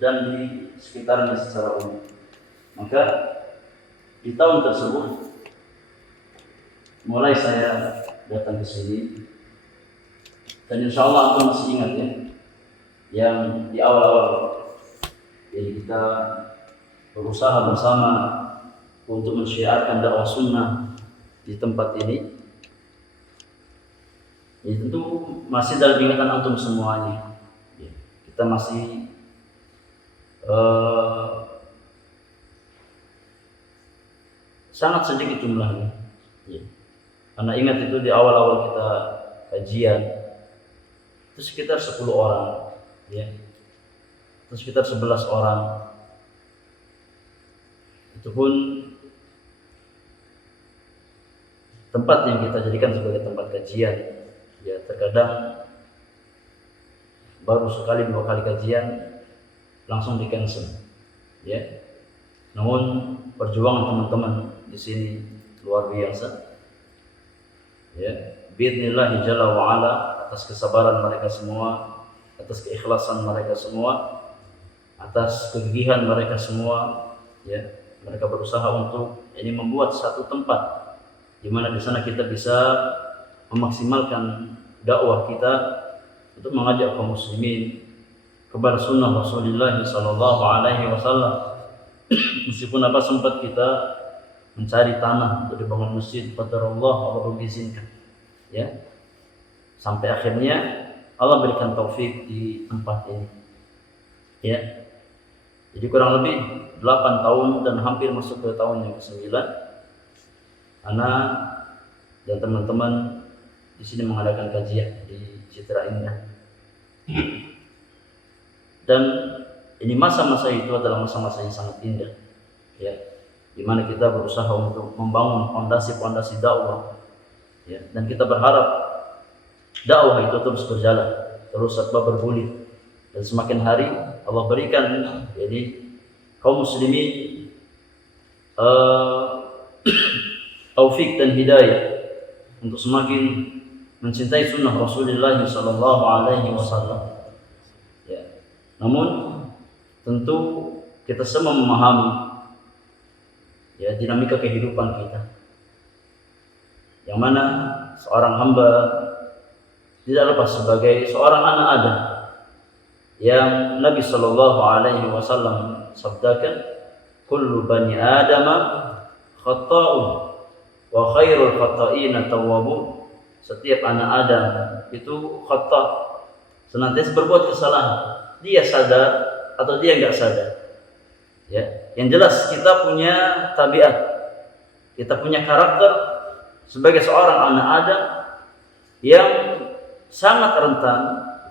dan di sekitarnya secara umum. Maka di tahun tersebut mulai saya datang ke sini, dan insya Allah antum masih ingat ya, yang di awal-awal jadi kita berusaha bersama untuk mensyiarkan dakwah sunnah di tempat ini. Ya, tentu masih dalam ingatan antum semuanya. Ya, kita masih sangat sedikit jumlahnya. Ya. Karena ingat itu di awal-awal kita kajian itu sekitar 10 orang, ya. Itu sekitar 11 orang. Itu pun tempat yang kita jadikan sebagai tempat kajian. Ya, terkadang baru sekali 2 kali kajian langsung di cancel, ya. Namun perjuangan teman-teman di sini luar biasa, ya. Biidznillah jalla wa ala, atas kesabaran mereka semua, atas keikhlasan mereka semua, atas kegigihan mereka semua, ya. Mereka berusaha untuk ini membuat satu tempat di mana di sana kita bisa memaksimalkan dakwah kita untuk mengajak kaum muslimin kepada sunnah Rasulullah sallallahu alaihi wasallam. Meskipun apa sempat kita mencari tanah untuk dibangun masjid, qadarullah, Allah mengizinkan, ya. Sampai akhirnya Allah berikan taufik di tempat ini, ya. Jadi kurang lebih 8 tahun dan hampir masuk ke tahun yang ke-9, anak dan teman-teman di sini mengadakan kajian di Citra Indah. Dan ini masa-masa itu adalah masa-masa yang sangat indah, ya, di mana kita berusaha untuk membangun fondasi-fondasi dakwah, ya, dan kita berharap dakwah itu terus berjalan, terus bergulir, dan semakin hari Allah berikan jadi kaum muslimin taufik dan hidayah untuk semakin mencintai sunnah Rasulullah sallallahu alaihi wasallam, ya. Namun tentu kita semua memahami, ya, dinamika kehidupan kita, yang mana seorang hamba tidak lepas sebagai seorang anak Adam yang Nabi sallallahu alaihi wasallam sabdakan, kullu bani adama khata'un wa khairul khata'ina tawwabun. Setiap anak Adam itu khata', senantiasa berbuat kesalahan, dia sadar atau dia enggak sadar, ya. Yang jelas kita punya tabiat, kita punya karakter sebagai seorang anak Adam yang sangat rentan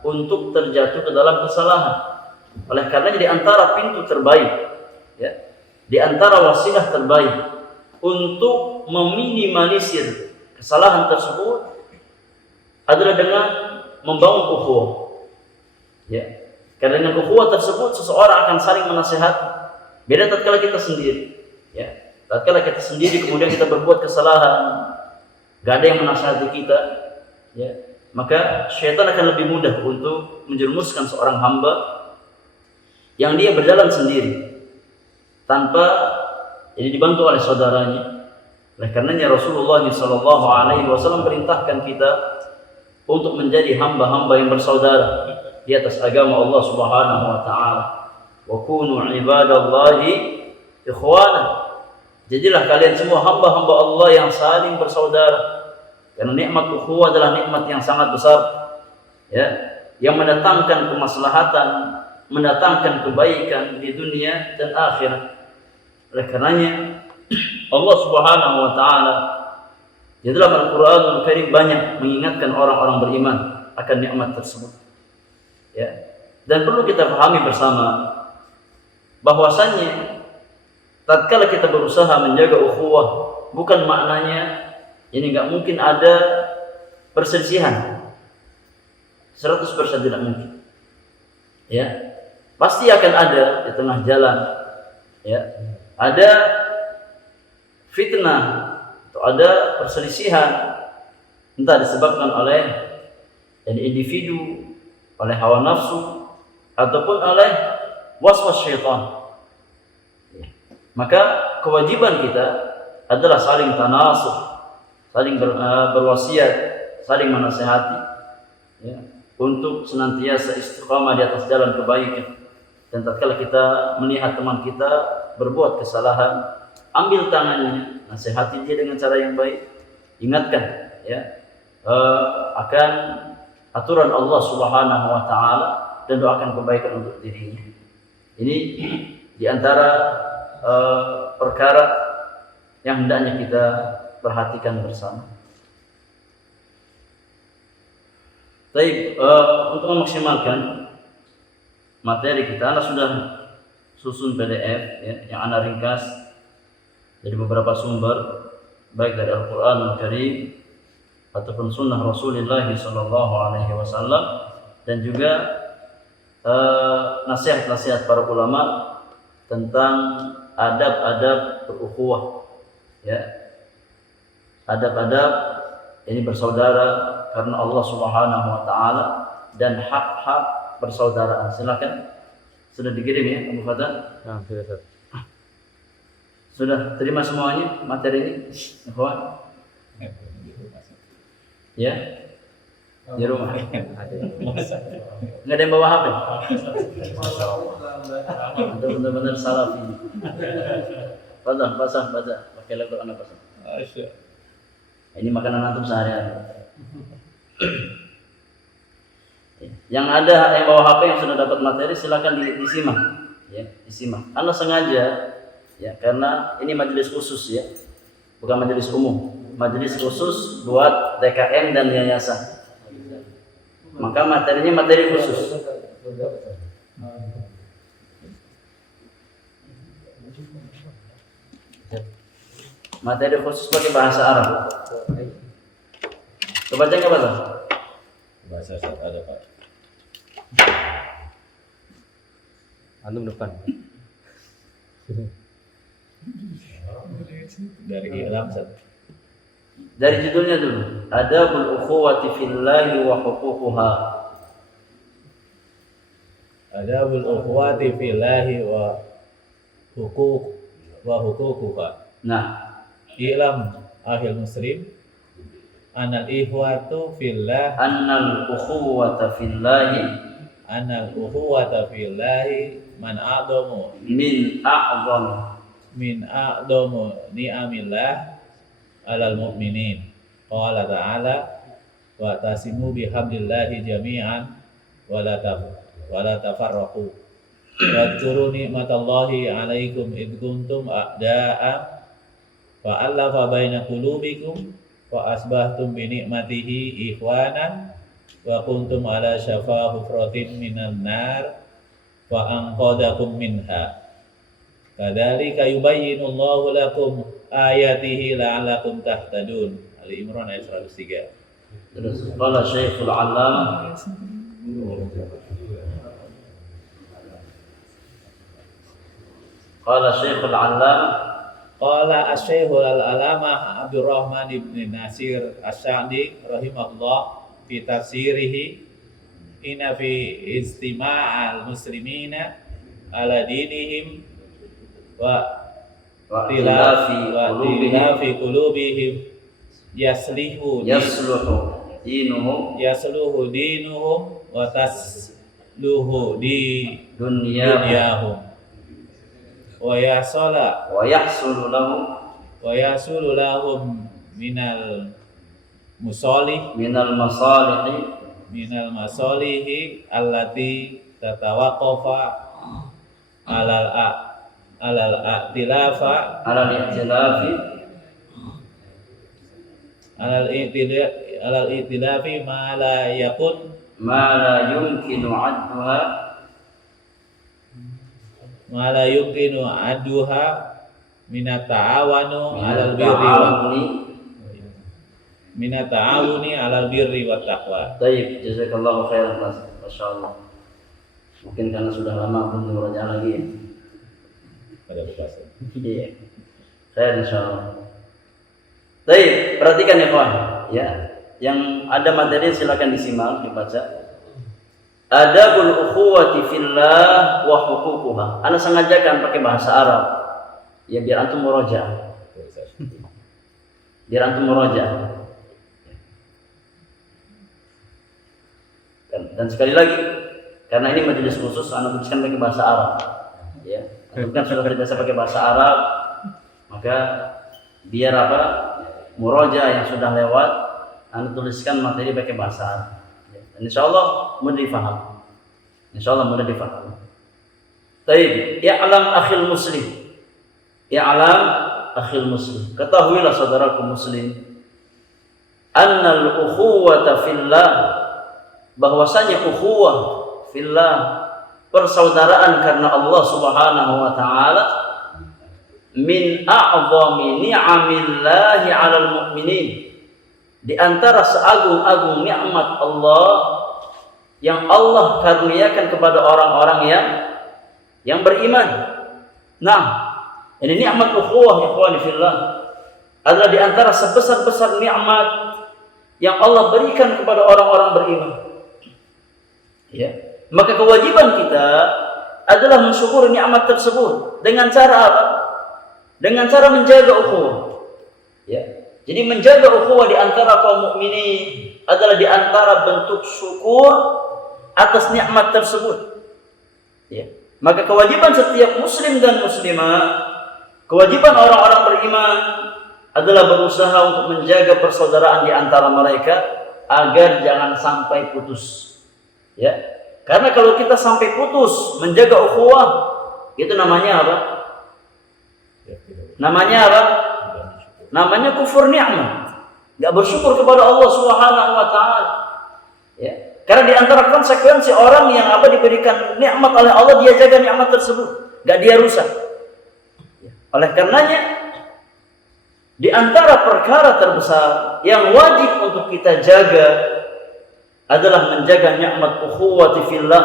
untuk terjatuh ke dalam kesalahan. Oleh karena di antara pintu terbaik, ya, di antara wasilah terbaik untuk meminimalisir kesalahan tersebut adalah dengan membangun ukhuwah, ya. Karena dengan ukhuwah tersebut seseorang akan saling menasihati. Beda tatkala kita sendiri, ya. Tatkala kita sendiri kemudian kita berbuat kesalahan, gak ada yang menasihati kita, ya, maka syaitan akan lebih mudah untuk menjerumuskan seorang hamba yang dia berjalan sendiri tanpa ini dibantu oleh saudaranya. Oleh karenanya Rasulullah sallallahu alaihi wasallam perintahkan kita untuk menjadi hamba-hamba yang bersaudara di atas agama Allah Subhanahu wa taala. Wa kunu ibadallahi ikhwana. Jadilah kalian semua hamba-hamba Allah yang saling bersaudara. Karena nikmat ukhuwah adalah nikmat yang sangat besar, ya, yang mendatangkan kemaslahatan, mendatangkan kebaikan di dunia dan akhirat. Oleh karenanya Allah Subhanahu wa taala di dalam Al-Qur'anul Karim banyak mengingatkan orang-orang beriman akan nikmat tersebut, ya. Dan perlu kita pahami bersama bahwasannya tatkala kita berusaha menjaga ukhuwah, bukan maknanya ini enggak mungkin ada perselisihan. 100% tidak mungkin, ya. Pasti akan ada di tengah jalan, ya, ada fitnah atau ada perselisihan, entah disebabkan oleh individu, oleh hawa nafsu, ataupun oleh waswas syaitan. Maka kewajiban kita adalah saling tanasuh, saling berwasiat, saling menasihati, ya, untuk senantiasa istiqamah di atas jalan kebaikan. Dan tatkala kita melihat teman kita berbuat kesalahan, ambil tangannya, nasihati dia dengan cara yang baik, ingatkan, ya, akan aturan Allah Subhanahu wa taala dan doakan kebaikan untuk dirinya. Ini diantara perkara yang hendaknya kita perhatikan bersama. Baik, untuk memaksimalkan materi kita, Anda sudah susun PDF, ya, yang Anda ringkas dari beberapa sumber, baik dari Al-Quran Al-Karim ataupun Sunnah Rasulullah SAW, dan juga nasihat-nasihat para ulama tentang adab-adab berukhuwah, ya, adab-adab ini bersaudara karena Allah Subhanahu wa taala dan hak-hak persaudaraan. Silakan. Sudah dikirim ya, Abu Fatah? Nah, sudah. Sudah terima semuanya materi ini, ikhwan? Ya? Di rumah. Enggak ada yang bawa HP? Itu benar-benar salafi. Pasang, baca. Pakai laptop Anda pasang. Ini makanan antum sehari-hari. Yang ada yang bawa HP yang sudah dapat materi silakan disimak, ya, disimak. Anda sengaja, ya, karena ini majelis khusus, ya, bukan majelis umum, majelis khusus buat DKM dan yayasan. Maka materinya materi khusus. Materi khusus pakai bahasa Arab. Kebaca nggak baca? Bahasa ada Pak. Antum depan. Dari Ilam Ustaz. Dari judulnya dulu. Adabul ukhuwati fillahi wa huququha. Adabul ukhuwati fillahi wa huququha. Nah, Ilam akhil muslim anal ihwatu fillah annal ukhuwata fillahi man a'damu min a'damu ni'amillah alal mu'minin. Qala ta'ala wa tasimu bihablillahi jami'an wa la tafarraqu. Wadhkuru ni'matallahi 'alaikum id kuntum a'da'a fa'alafa baina qulubikum wa asbahtum bi ni'matihi ikhwanan wa kuntum ala syafa hufratin minan nar wa anqadakum minha. Kadzalika yubayyinullahu lakum ayatihi la'allakum tahtadun. Ali Imran ayat 103. Terus qala Syekhul 'Allamah Qala Asy-Syekhul Al-Alamah Abdurrahman ibn Nasir Asy-Sya'di rahimahullah fi tafsirihi inna fi istima'al muslimina ala dinihim wa tilafi qulubihim yasluhu dinuhum wa tasluhu di dunyahum wa yahsulu lahum minal masalihi allati tatawaqqafa alal i'tilafi ma la yumkinu adduha minat ta'awuni alal birri wat taqwa. Baik, jazakallahu khairan, masyaallah. Mungkin karena sudah lama belum murajaah lagi, ya. Pada bahasa. Iya. Khair insyaallah. Baik, perhatikan ya kawan, ya. Yang ada materi silakan disimak, dibaca. adabul ukhuwati fillah wa huququha. Ana sengajakan pakai bahasa Arab. Ya biar antum murojaah. Biar antum murojaah. Dan sekali lagi, karena ini majelis khusus, ana tuliskan pakai bahasa Arab. Ya, antum kan sudah terbiasa pakai bahasa Arab, maka biar apa? Murojaah yang sudah lewat, ana tuliskan materi pakai bahasa Arab. Dan insyaallah mudah difaham. Insyaallah mudah difaham. Baik, ya'lam akhil muslim. Ya'lam akhil muslim. Ketahuilah saudaraku muslim, annal ukhuwata fillah, bahwasanya ukhuwah fillah, persaudaraan karena Allah Subhanahu wa taala, min a'zami ni'amillahi 'alal mu'minin, di antara seagung-agung nikmat Allah yang Allah karuniakan kepada orang-orang yang beriman. Nah, ini nikmat ukhuwah ikhwani fillah adalah di antara sebesar-besar nikmat yang Allah berikan kepada orang-orang beriman. Ya, maka kewajiban kita adalah mensyukuri nikmat tersebut dengan cara apa? Dengan cara menjaga ukhuwah. Ya. Jadi menjaga ukhuwah di antara kaum mukminin adalah di antara bentuk syukur atas nikmat tersebut. Ya. Maka kewajiban setiap muslim dan muslimah, kewajiban orang-orang beriman adalah berusaha untuk menjaga persaudaraan di antara mereka agar jangan sampai putus. Ya. Karena kalau kita sampai putus menjaga ukhuwah, itu namanya apa? Namanya apa? Namanya kufur nikmat. Enggak bersyukur kepada Allah Subhanahu wa taala. Ya. Karena di antara konsekuensi orang yang apa diberikan nikmat oleh Allah, dia jaga nikmat tersebut, enggak dia rusak. Ya. Oleh karenanya di antara perkara terbesar yang wajib untuk kita jaga adalah menjaga nikmat ukhuwati fillah,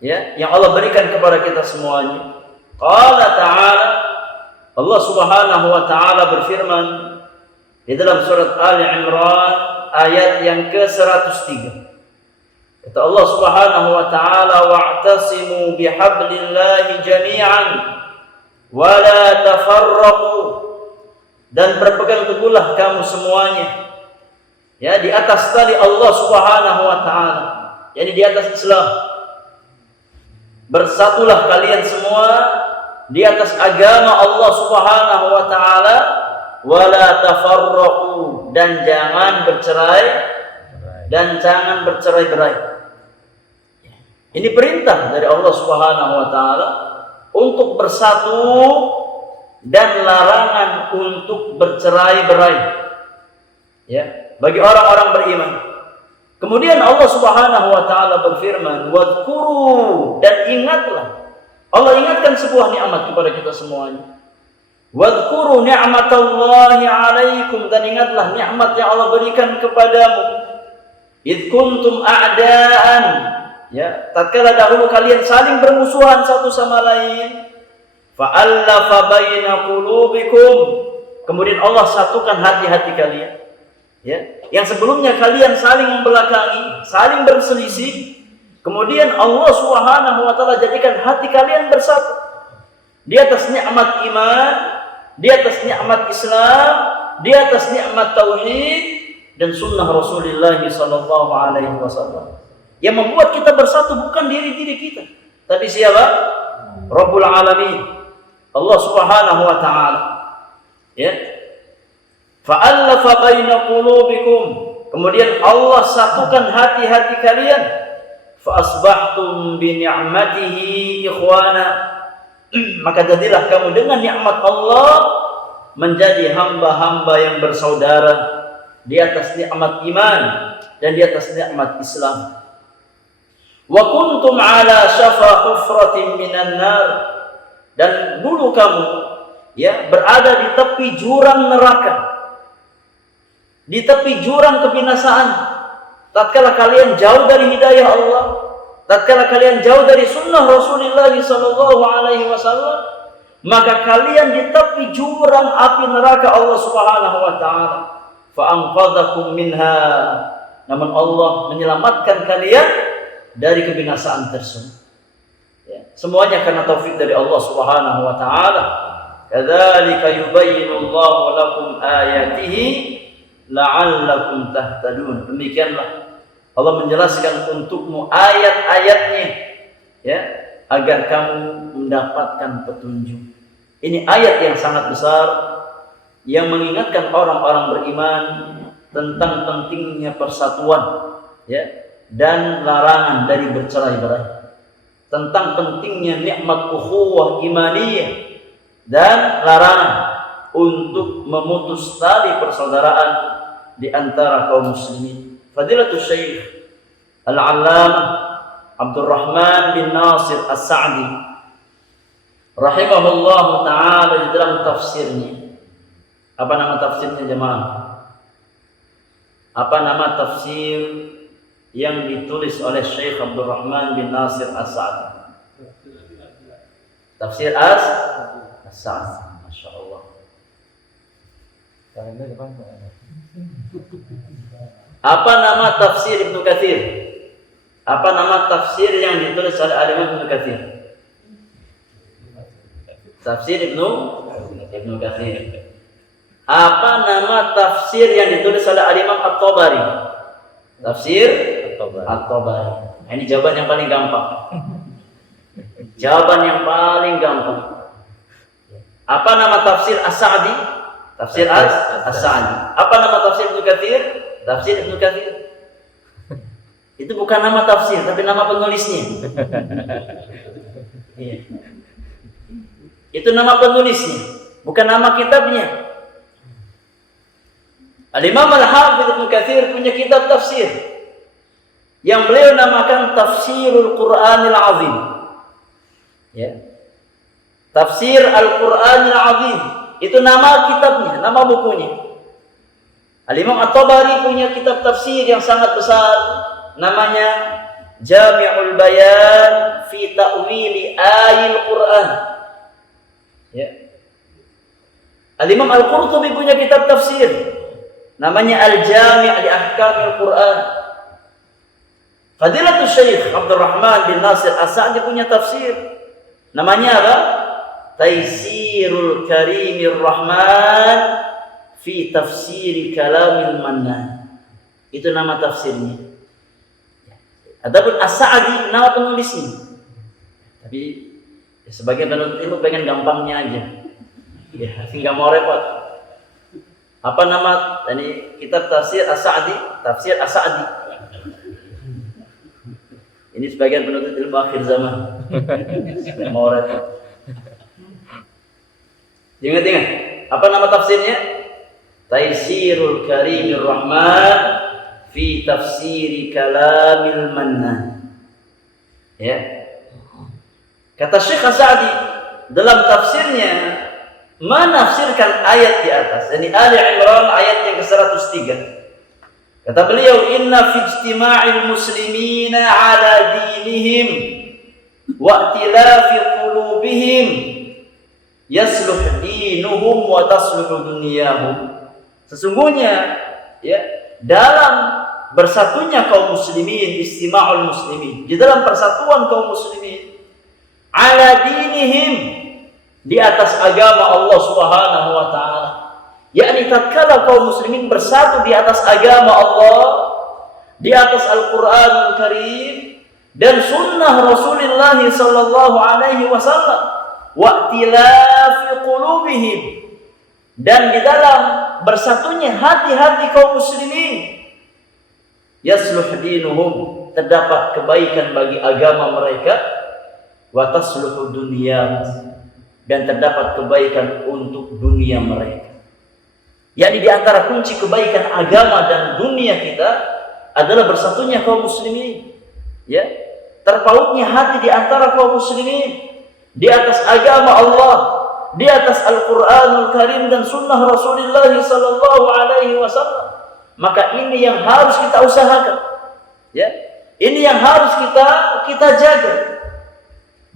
ya, yang Allah berikan kepada kita semuanya. Qala ta'ala, Allah Subhanahu wa taala berfirman di dalam surat Ali Imran ayat yang ke-103. Kata Allah Subhanahu wa taala, wa'tasimu bihablillahi jami'an wa la tafarraqu, dan berpegang teguhlah kamu semuanya, ya, di atas tali Allah Subhanahu wa taala, yakni di atas Islam. Bersatulah kalian semua di atas agama Allah Subhanahu wa taala, wala tafarraqu, dan jangan bercerai-berai. Ini perintah dari Allah Subhanahu wa taala untuk bersatu dan larangan untuk bercerai-berai. Ya, bagi orang-orang beriman. Kemudian Allah Subhanahu wa taala berfirman, wadhkuru, dan ingatlah. Allah ingatkan sebuah nikmat kepada kita semuanya. Wadhkuru ni'matallahi 'alaikum, dan ingatlah nikmat yang Allah berikan kepadamu. Id kuntum a'daan, ya, tatkala dahulu kalian saling bermusuhan satu sama lain. Fa'allafa baina qulubikum, kemudian Allah satukan hati-hati kalian. Ya, yang sebelumnya kalian saling membelakangi, saling berselisih, kemudian Allah Subhanahu wa taala jadikan hati kalian bersatu di atas nikmat iman, di atas nikmat Islam, di atas nikmat tauhid dan sunnah Rasulullah sallallahu alaihi wasallam. Yang membuat kita bersatu bukan diri-diri kita, tapi siapa? Rabbul Alamin, Allah Subhanahu wa taala. Ya. Fa'allafa baina qulubikum, kemudian Allah satukan hati-hati kalian. Fa'asbahtum bi ni'matihi ikhwana, maka jadilah kamu dengan nikmat Allah menjadi hamba-hamba yang bersaudara di atas nikmat iman dan di atas nikmat Islam. Wa kuntum ala syafa hufratin minan nar, dan dulu kamu, ya, berada di tepi jurang neraka, di tepi jurang kebinasaan. Tatkala kalian jauh dari hidayah Allah, tatkala kalian jauh dari sunnah Rasulullah sallallahu alaihi wasallam, maka kalian di tepi jurang api neraka Allah Subhanahu wa taala. Fa anqadhakum minha, namun Allah menyelamatkan kalian dari kebinasaan tersebut. Ya, semuanya karena taufik dari Allah Subhanahu wa taala. Kadzalika yubayyinu Allahu lakum ayatihi la'allakum tahtadun. Demikianlah Allah menjelaskan untukmu ayat-ayatnya, ya, agar kamu mendapatkan petunjuk. Ini ayat yang sangat besar yang mengingatkan orang-orang beriman tentang pentingnya persatuan, ya, dan larangan dari bercerai-berai. Tentang pentingnya nikmat ukhuwah imaniyah dan larangan untuk memutus tali persaudaraan di antara kaum muslimin. Fadilatul Syekh Al-Allamah Abdurrahman bin Nasir As-Sa'di rahimahullah ta'ala di dalam tafsirnya. Apa nama tafsirnya jemaah? Apa nama tafsir yang ditulis oleh Syekh Abdurrahman bin Nasir As-Sa'di? Tafsir As-Sa'di. Masya Allah. Apa nama tafsir Ibnu Katsir? Apa nama tafsir yang ditulis oleh Al-Imam Ibnu Katsir? Tafsir Ibnu Katsir. Apa nama tafsir yang ditulis oleh Al-Imam At-Tabari? Tafsir At-Tabari. Ini jawaban yang paling gampang. Jawaban yang paling gampang. Apa nama tafsir As-Sa'di? Tafsir As-Sa'di. Apa nama tafsir Ibnu Katsir? Tafsir Ibnu Katsir. Itu bukan nama tafsir, tapi nama penulisnya. Iya. Itu nama penulisnya, bukan nama kitabnya. Al-Imam Al-Hafidz Ibnu Katsir punya kitab tafsir yang beliau namakan Tafsirul Qur'anil Azim. Ya. Tafsir Al-Qur'anil Azim. Itu nama kitabnya, nama bukunya. Al-Imam At-Tabari punya kitab tafsir yang sangat besar, namanya Jami'ul Bayan fi Ta'wili Ayil Qur'an. Ya. Al-Imam Al-Qurtubi punya kitab tafsir, namanya Al-Jami' li Ahkamil Qur'an. Fadilatul Syekh Abdurrahman bin Nasir As-Sa'di punya tafsir, namanya apa? Taisirul Karimir Rahman fi Tafsiri Kalamil Mannan. Itu nama tafsirnya. Adapun As-Sa'di nama penulisnya. Tapi ya, sebagian penulis ilmu pengen gampangnya aja. Ya, nggak mau repot. Apa nama ini kitab tafsir As-Sa'di? Tafsir As-Sa'di. Ini sebagian penulis ilmu akhir zaman. Nggak mau repot. Ingat-ingat, apa nama tafsirnya? Taisirul Karimir Rahman fi Tafsiri Kalamil Mannan. Ya. Kata Syekh As-Sa'di dalam tafsirnya menafsirkan ayat di atas. Ini Ali Imran ayat yang ke-103. Kata beliau, "Inna fi ijtima'il muslimina 'ala dinihim wa i'tilafi qulubihim yasluh dinuhum wa tasluhu dunyahum." Sesungguhnya, ya, dalam bersatunya kaum muslimin, istima'ul muslimin, di dalam persatuan kaum muslimin, ala dinihim, di atas agama Allah Subhanahu wa taala. Yakni tatkala kaum muslimin bersatu di atas agama Allah, di atas Al-Qur'anul Karim dan sunnah Rasulullah sallallahu alaihi wasallam, wa i'tilafi qulubihim, dan di dalam bersatunya hati-hati kaum muslimin, yasluh dinuhum, terdapat kebaikan bagi agama mereka, wa tasluhu dunyahum, dan terdapat kebaikan untuk dunia mereka. Yakni di antara kunci kebaikan agama dan dunia kita adalah bersatunya kaum muslimin, ya, terpautnya hati di antara kaum muslimin di atas agama Allah, di atas Al-Qur'anul Karim dan sunnah Rasulullah sallallahu alaihi wasallam. Maka ini yang harus kita usahakan, ya. Ini yang harus kita jaga.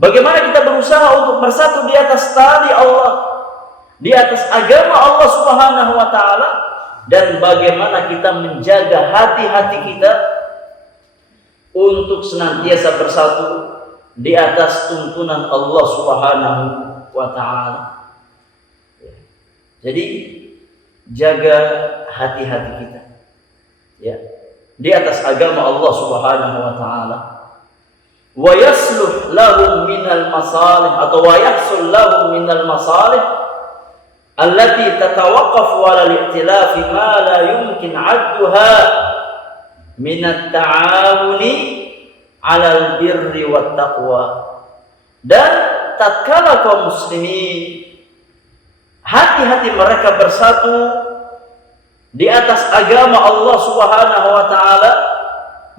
Bagaimana kita berusaha untuk bersatu di atas tali Allah, di atas agama Allah Subhanahu wa taala, dan bagaimana kita menjaga hati-hati kita untuk senantiasa bersatu di atas tuntunan Allah Subhanahu wa taala. Jadi jaga hati-hati kita ya di atas agama Allah Subhanahu wa taala. Wa yasluh lahum minal masalih atau wa yahsul lahum minal masalih allati tatawaqqafu 'ala al-i'tilaf ma la yumkin 'adduha min at-ta'awuni 'ala al-birri wat taqwa. Dan tatkala kaum muslimin hati-hati mereka bersatu di atas agama Allah Subhanahu wa taala,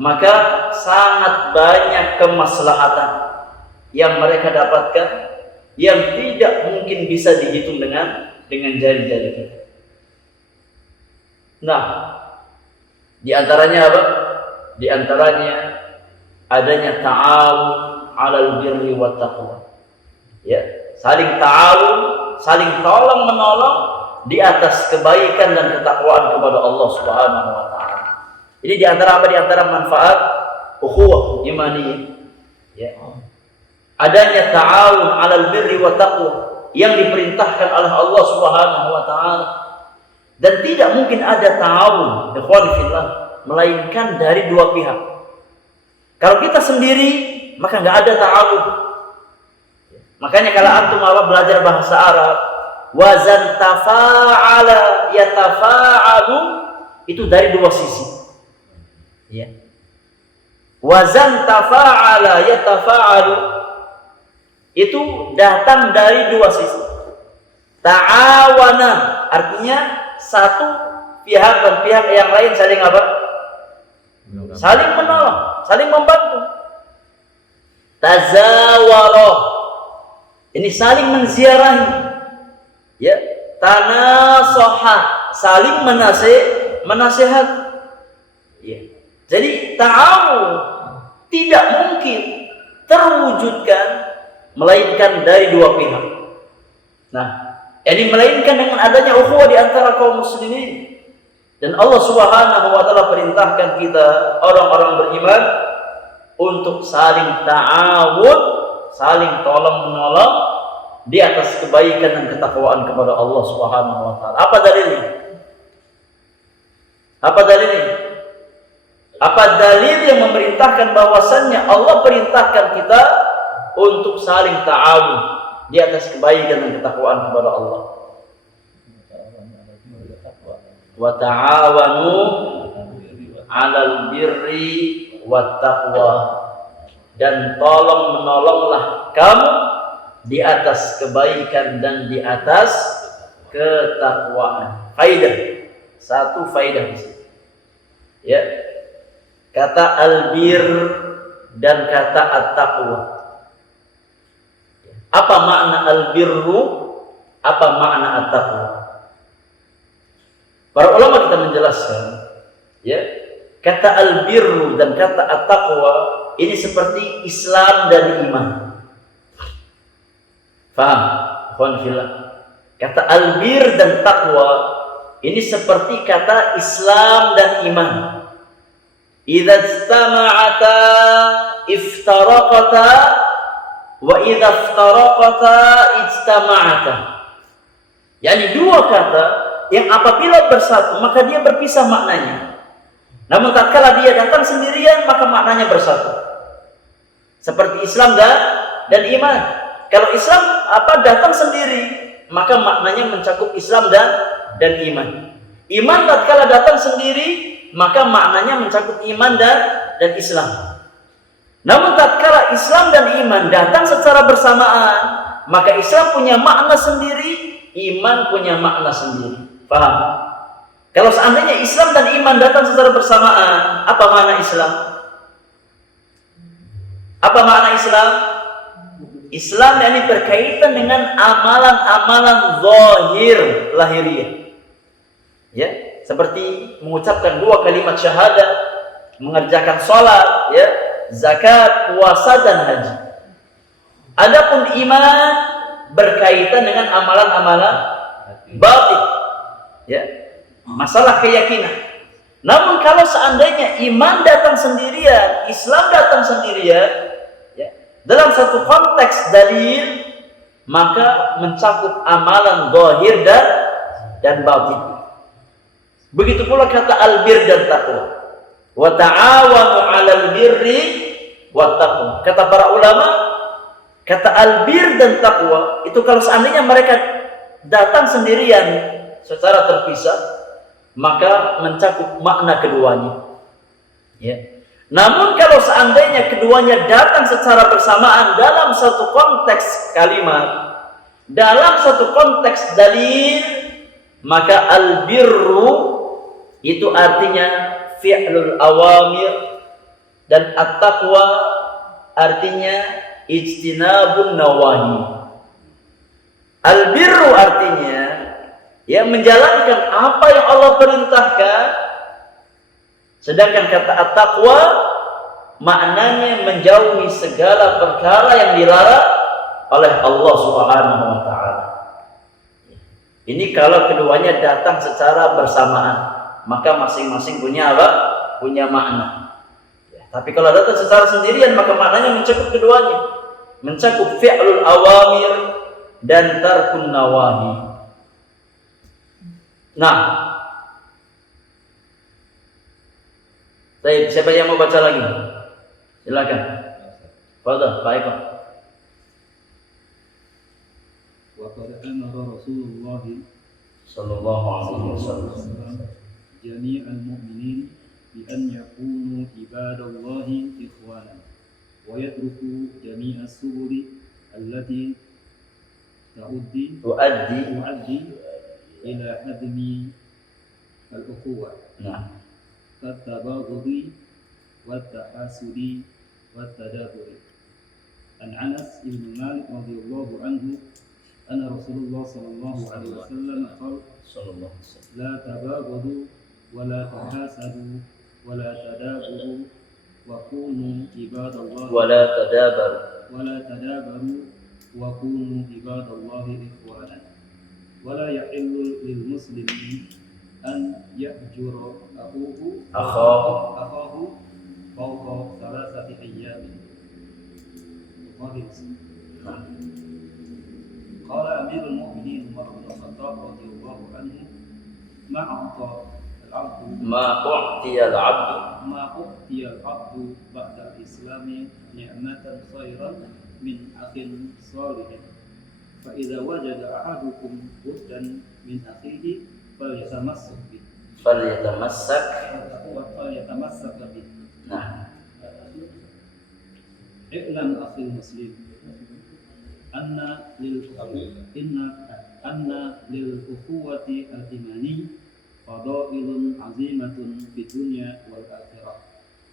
maka sangat banyak kemaslahatan yang mereka dapatkan yang tidak mungkin bisa dihitung dengan jari-jari kita. Nah, di antaranya apa? Di antaranya adanya ta'awun 'alal birri wat taqwa. Ya, saling ta'awun, saling tolong menolong di atas kebaikan dan ketakwaan kepada Allah Subhanahu wa taala. Ini di antara apa? Di antara manfaat ukhuwah imaniyah. Ya. Adanya ta'awun 'alal birri wa taqwa yang diperintahkan oleh Allah Subhanahu wa taala. Dan tidak mungkin ada ta'awun, ikhwan fillah, melainkan dari dua pihak. Kalau kita sendiri, maka enggak ada ta'awun. Makanya kalau antum belajar bahasa Arab, wazan tafa'ala yatafa'alu, itu dari dua sisi. Ya. Wazan tafa'ala yatafa'alu itu datang dari dua sisi. Ta'awana artinya satu pihak dan pihak yang lain saling apa? Saling menolong, saling membantu. Tazawara ini saling menziarahi. Ya, tanasoha saling menasihat. Ya. Jadi ta'awun tidak mungkin terwujudkan melainkan dari dua pihak. Nah, ini melainkan dengan adanya ukhuwah di antara kaum muslimin. Dan Allah Subhanahu wa taala perintahkan kita orang-orang beriman untuk saling ta'awun, saling tolong menolong di atas kebaikan dan ketakwaan kepada Allah Subhanahu wa taala. Apa dalilnya? Apa dalilnya? Apa dalil yang memerintahkan bahwasannya Allah perintahkan kita untuk saling ta'awun di atas kebaikan dan ketakwaan kepada Allah? Wa ta'awanu 'alal birri wat taqwa, dan tolong menolonglah kamu di atas kebaikan dan di atas ketakwaan. Faidah, satu faidah di sini. Ya. Kata albir dan kata at-taqwa. Apa makna albirru? Apa makna at-taqwa? Para ulama kita menjelaskan, ya, kata albirru dan kata at-taqwa ini seperti Islam dan iman. Faham? Alhamdulillah. Kata albir dan taqwa ini seperti kata Islam dan iman. Idza istama'ata iftaraqata wa idza iftaraqata ijtama'ata. Yani dua kata yang apabila bersatu maka dia berpisah maknanya. Namun tatkala dia datang sendirian maka maknanya bersatu. Seperti Islam dan iman. Kalau Islam datang sendiri maka maknanya mencakup Islam dan iman. Iman tatkala datang sendiri maka maknanya mencakup iman dan Islam. Namun tatkala Islam dan iman datang secara bersamaan, maka Islam punya makna sendiri, iman punya makna sendiri. Paham? Kalau seandainya Islam dan iman datang secara bersamaan, apa makna Islam? Apa makna Islam? Islam ini berkaitan dengan amalan-amalan zahir lahiriah. Ya, seperti mengucapkan dua kalimat syahadat, mengerjakan salat, ya, zakat, puasa dan haji. Adapun iman berkaitan dengan amalan-amalan batin, ya, masalah keyakinan. Namun kalau seandainya iman datang sendirian, Islam datang sendirian, ya, dalam satu konteks dalil, maka mencakup amalan zahir dan batin. Begitu pula kata albir dan taqwa. Wa ta'awanu 'alal birri wat taqwa. Kata para ulama, kata albir dan taqwa itu kalau seandainya mereka datang sendirian secara terpisah, maka mencakup makna keduanya. Ya. Namun kalau seandainya keduanya datang secara bersamaan dalam satu konteks kalimat, dalam satu konteks dalil, maka albirru itu artinya fi'lul awamir, dan at-taqwa artinya ijtinabun nawahi. Albirru artinya ya menjalankan apa yang Allah perintahkan, sedangkan kata at-taqwa maknanya menjauhi segala perkara yang dilarang oleh Allah Subhanahu wa taala. Ini kalau keduanya datang secara bersamaan, maka masing-masing punya apa? Punya makna. Ya, tapi kalau datang secara sendirian, maka maknanya mencakup keduanya. Mencakup fi'lul awamir dan tarkun nawahi. Nah, baik, siapa yang mau baca lagi? Silakan. Fadhil, Pak Eko. Wa qad amara Rasulullah Sallallahu alaihi wasallam jami'al mu'minin bi an yakunu ibadallahi ikhwanan wa yatruku jami'as subuli allati tuaddi ila hadmi al-ukhuwah. Nah, At-tabaghudi wat-tahasudi wat-tadaburi. An Anas bin Malik radhiyallahu anhu anna Rasulullah sallallahu alaihi wasallam qala sallallahu alaihi wasallam. la tabaghadu wa la tahasadu wa la tadabaru wa kunu ibadallahi Wala tadabar. wa kunu ibadallahi ikhwanan. ولا يحل للمسلم أن يهجر أخاه فوق 3 أيام. قال أمير المؤمنين عمر بن الخطاب رضي الله عنه ما أعطي العبد بعد الإسلام نعمة خيرا من أخ صالح فإذا وجد أحدكم بدا من أخيه فليتمسك به. Nah, اعلم أخي المسلم أن للأخوة الإيمانية فضائل عظيمة في الدنيا والآخرة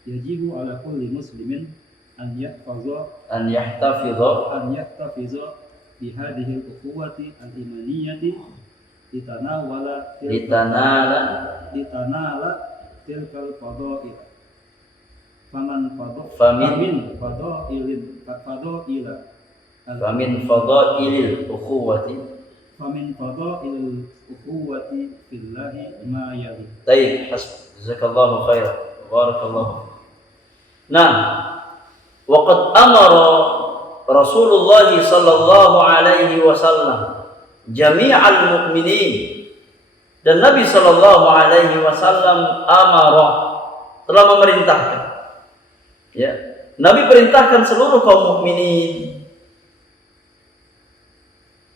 يجب على كل مسلم أن يحتفظ بهذه الأخوة الإيمانية لتنال تلك الفضائل. فمن فضائل الأخوة في الله ما يلي. طيب حسب جزاك الله خيرا بارك الله. Nah, waqad amara Rasulullah sallallahu alaihi wasallam jami'al mu'minin, dan Nabi sallallahu alaihi wasallam amara, telah memerintahkan, ya, Nabi perintahkan seluruh kaum mukminin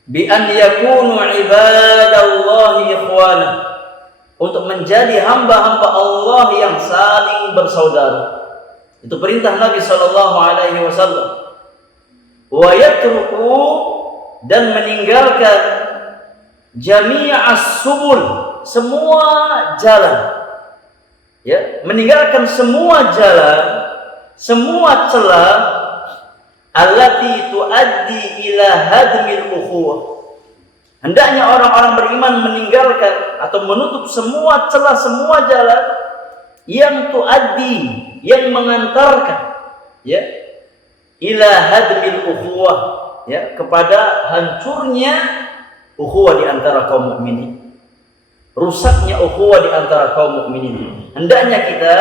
bi an yakunu ibadallahi ikhwana, untuk menjadi hamba-hamba Allah yang saling bersaudara. Itu perintah Nabi sallallahu alaihi wasallam. Wa yatruku, dan meninggalkan jami'as subul, semua jalan, ya, meninggalkan semua jalan, semua celah, allati tuaddi ila hadmil ukhuwah. Hendaknya orang-orang beriman meninggalkan atau menutup semua celah, semua jalan yang tuaddi, yang mengantarkan, ya, ila hadmil ukhuwah, ya, kepada hancurnya ukhuwah di antara kaum mukminin. rusaknya ukhuwah di antara kaum mukminin. Hendaknya kita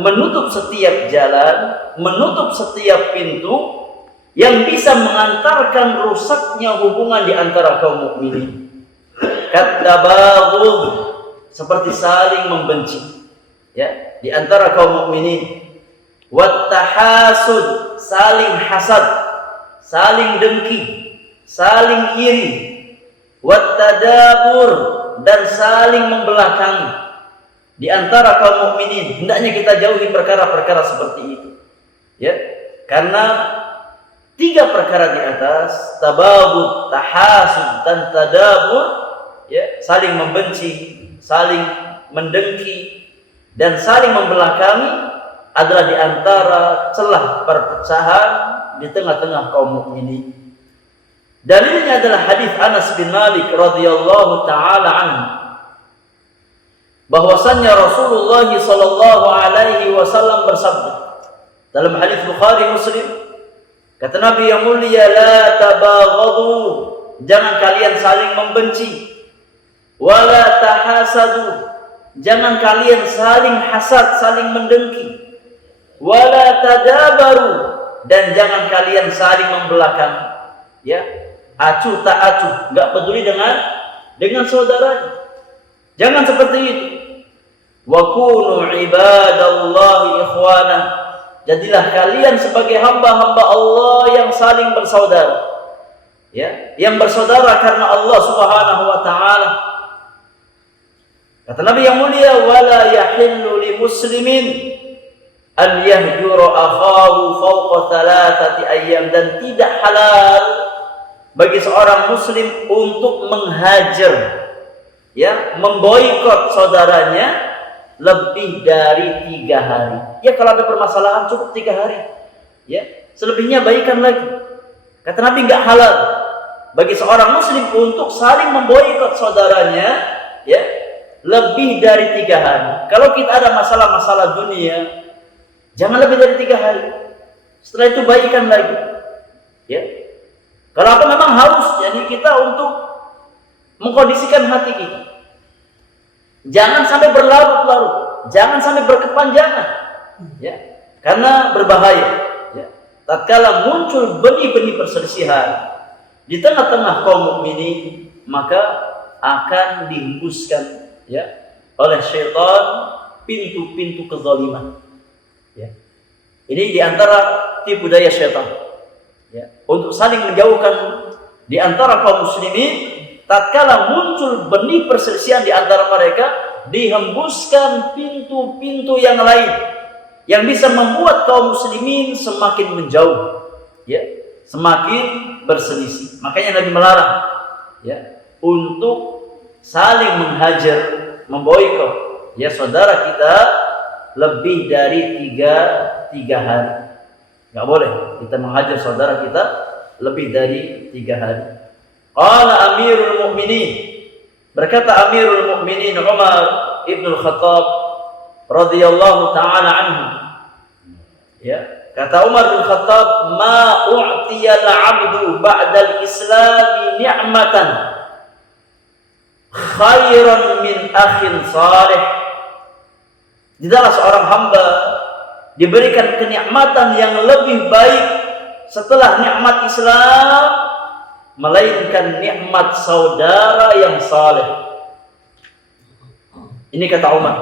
menutup setiap jalan, menutup setiap pintu yang bisa mengantarkan rusaknya hubungan di antara kaum mukminin. Katabaghdh, seperti saling membenci, ya, di antara kaum mukminin. Wattahasud, saling hasad, saling dengki, saling iri. Wattadabur, dan saling membelakangi di antara kaum mukminin. Hendaknya kita jauhi perkara-perkara seperti itu, ya, karena 3 perkara di atas, tabaghdh, tahasud, dan tadabur, ya, saling membenci, saling mendengki, dan saling membelakangi, adalah di antara celah perpecahan di tengah-tengah kaum mukminin. Dalilnya adalah hadis Anas bin Malik radhiyallahu taala anhu, bahwasannya Rasulullah sallallahu alaihi wasallam bersabda dalam hadis Bukhari Muslim, kata Nabi yang mulia, la tabaghadu, jangan kalian saling membenci, wala tahasadu, jangan kalian saling hasad, saling mendengki, wala tadabaru, dan jangan kalian saling membelakangi, ya, acuh tak acuh, enggak peduli dengan saudaranya. Jangan seperti itu. Wa kunu ibadallahi ikhwana, jadilah kalian sebagai hamba-hamba Allah yang saling bersaudara, ya, yang bersaudara karena Allah Subhanahu wa taala. Kata Nabi yang mulia, wala yahillu li muslimin an yahjura akhahu fawqa 3 ayyam, dan tidak halal bagi seorang muslim untuk menghajar, ya, memboikot saudaranya lebih dari 3 hari. Ya, kalau ada permasalahan cukup 3 hari, ya, selebihnya baikan lagi. Kata Nabi, enggak halal bagi seorang muslim untuk saling memboikot saudaranya, ya, lebih dari 3 hari. Kalau kita ada masalah-masalah dunia, jangan lebih dari 3 hari. Setelah itu baikan lagi, ya. Kalau apa memang harus, jadi kita untuk mengkondisikan hati kita. Jangan sampai berlarut-larut, jangan sampai berkepanjangan, ya, karena berbahaya, ya. Tatkala muncul benih-benih perselisihan di tengah-tengah kaum mukminin, maka akan dihembuskan, ya, oleh syaitan pintu-pintu kezaliman, ya. Ini diantara tipu daya syaitan, ya, untuk saling menjauhkan di antara kaum muslimin. Tatkala muncul benih perselisihan di antara mereka, dihembuskan pintu-pintu yang lain yang bisa membuat kaum muslimin semakin menjauh, ya, semakin berselisih. Makanya Nabi melarang, ya, untuk saling menghajar, memboikot, ya, saudara kita lebih dari 3 hari. Nggak boleh kita menghajar saudara kita lebih dari 3 hari. Qala Amirul Mukminin, berkata Amirul Mukminin Umar ibn al-Khattab radhiyallahu taala anhu, ya, kata Umar bin Khattab, ma u'tiyal 'abdu ba'dal islami ni'matan khairan min akhin salih. Tidaklah seorang hamba diberikan kenikmatan yang lebih baik setelah nikmat Islam, melainkan nikmat saudara yang saleh. Ini kata Umar,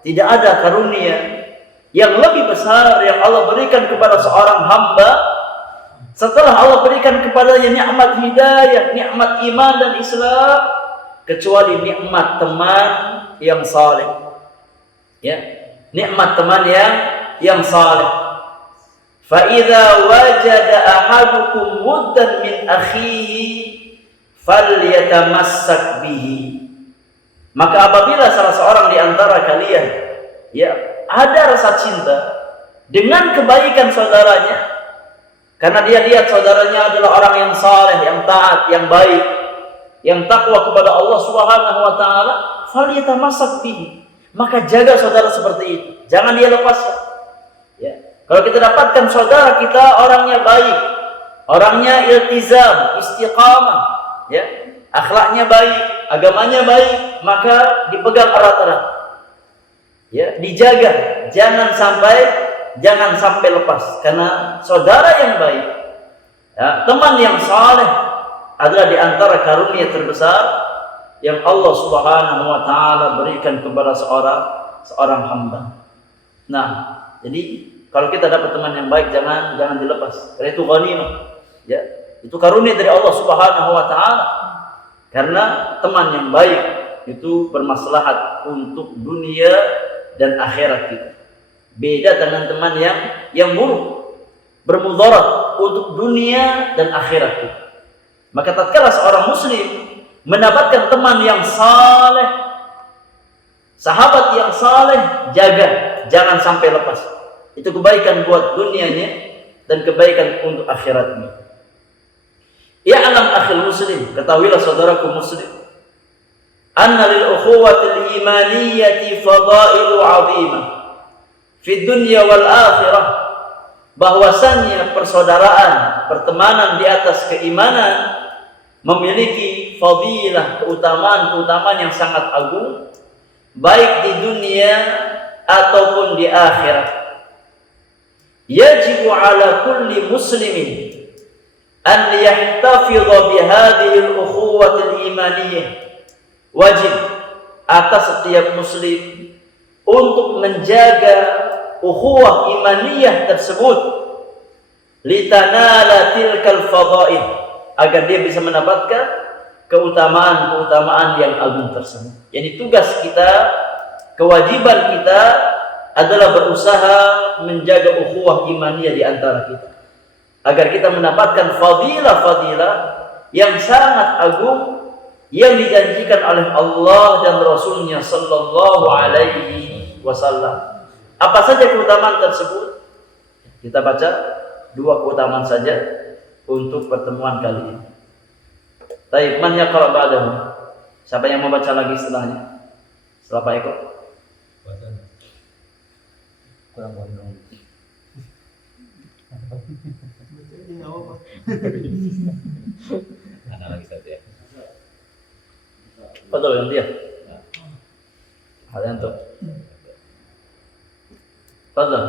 tidak ada karunia yang lebih besar yang Allah berikan kepada seorang hamba setelah Allah berikan kepadanya nikmat hidayah, nikmat iman dan Islam, kecuali nikmat teman yang saleh, ya, nikmat teman yang saleh. فَإِذَا وَجَدَ أَحَدُكُمْ وُدًّا مِنْ أَخِيهِ فَلْيَتَمَسَّكْ بِهِ. Maka apabila salah seorang di antara kalian, ya, ada rasa cinta dengan kebaikan saudaranya, karena dia lihat saudaranya adalah orang yang saleh, yang taat, yang baik, yang takwa kepada Allah Subhanahu wa taala, falyatamassak bihi. Maka jaga saudara seperti itu, jangan dia lepaskan, ya. Kalau kita dapatkan saudara kita orangnya baik, orangnya iltizam, istiqamah, ya, akhlaknya baik, agamanya baik, maka dipegang erat-erat. Ya, dijaga, jangan sampai lepas. Karena saudara yang baik, ya, teman yang saleh adalah di antara karunia terbesar yang Allah Subhanahu wa taala berikan kepada seorang hamba. Nah, jadi kalau kita dapat teman yang baik, jangan dilepas. Karena itu ghanimah. Ya, itu karunia dari Allah Subhanahu wa taala. Karena teman yang baik itu bermaslahat untuk dunia dan akhirat kita. Beda dengan teman yang buruk, bermudarat untuk dunia dan akhirat kita. Maka tatkala seorang muslim mendapatkan teman yang saleh, sahabat yang saleh, jaga, jangan sampai lepas. Itu kebaikan buat dunianya dan kebaikan untuk akhiratnya. Ya'lam akhil muslim, ketahuilah saudaraku muslim, anna lil ukhuwatil imaniyati fadailu 'azimah fi dunya wal akhirah, bahwasannya persaudaraan, pertemanan di atas keimanan memiliki fadilah, keutamaan yang sangat agung, baik di dunia ataupun di akhirat. Yajibu ala kulli muslimin an yahtafidha bihadhihi al-ukhuwati al-imaniyah. Wajib atas setiap muslim untuk menjaga ukhuwah imaniyah tersebut, litanala tilkal fadail, agar dia bisa mendapatkan keutamaan yang agung tersebut. Yani tugas kita, kewajiban kita adalah berusaha menjaga ukhuwah imaniyah di antara kita, agar kita mendapatkan fadilah yang sangat agung yang dijanjikan oleh Allah dan Rasulnya sallallahu alaihi wasallam. Apa saja keutamaan tersebut? Kita baca 2 keutamaan saja untuk pertemuan kali ini. Baik, man yaqra ba'dahu? Siapa yang membaca lagi setelahnya? Setelah Pak Eko? Kurang gondrong. Anak lagi satu ya. Betul yang dia. Kalian tuh. Betul.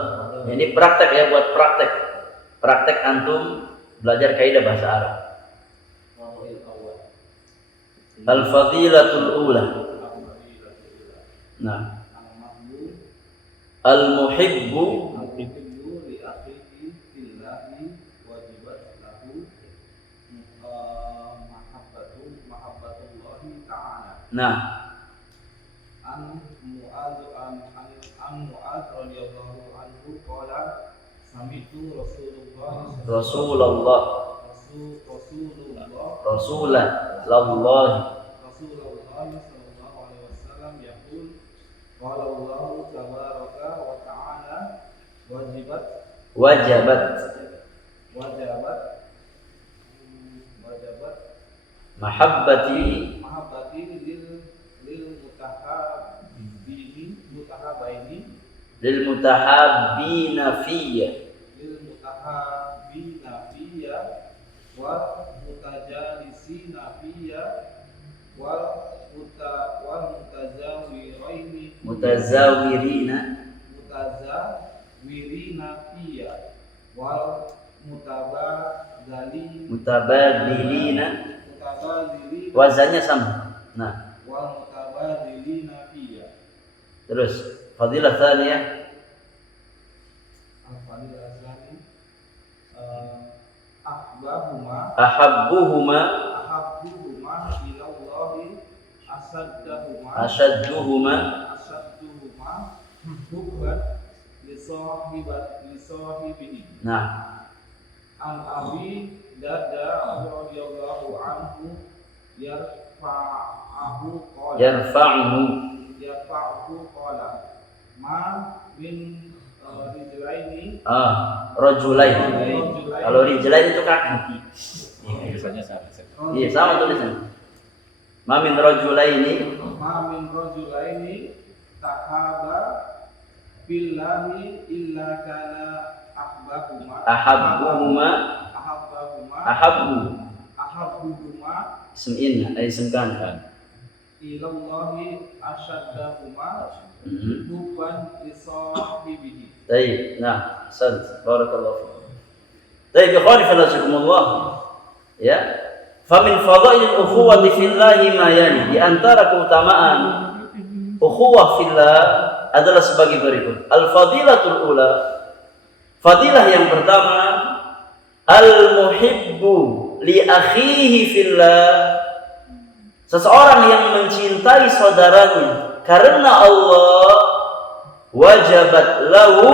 Ini praktek ya, buat praktek. Praktek antum belajar kaidah bahasa Arab. Al-fadilatul ula. Nah. Al-muhibbu Nah, an Mu'adz radhiyallahu anhu qala sami'tu Rasulullah Rasulullah sallallahu alaihi wasallam yaqul qala Allah tabaraka wa ta'ala wajabat mahabbati lil mutahabbina fiyya wal mutajalisina fiyya wal mutazawirina fiyya wal mutabadilina. Wazannya sama. Nah, wal mutabadilina fiyya. terus fadilah tsaniyah, Al-fadilah tsani ahabbuhuma ilallahi ashadduhuma hubban li sahibihi. Nah, An Abi Darda radhiyallahu anhu yarfa'uhu qala ma min rajulaini. Kalau rijlain itu kaki. Tulisannya sama. Iya, sama tulisannya. Ma min rajulaini tahaba billahi illa kana ahabbuhuma ahabbuhuma ism inna ay ism kana ilallahi asyaddahuma Mhm. hubban lisahibihi. Baik, nah, barakallahu fikum. Baik, ikhwani fillah. Ya. Famin fadhailil ukhuwati fillahi ma yani. Di antara keutamaan ukhuwah fillah adalah sebagai berikut. Al-fadilatul ula. Fadilah yang pertama, al-muhibbu li akhihi fillah. Seseorang yang mencintai saudaranya karena Allah, wajabat lahu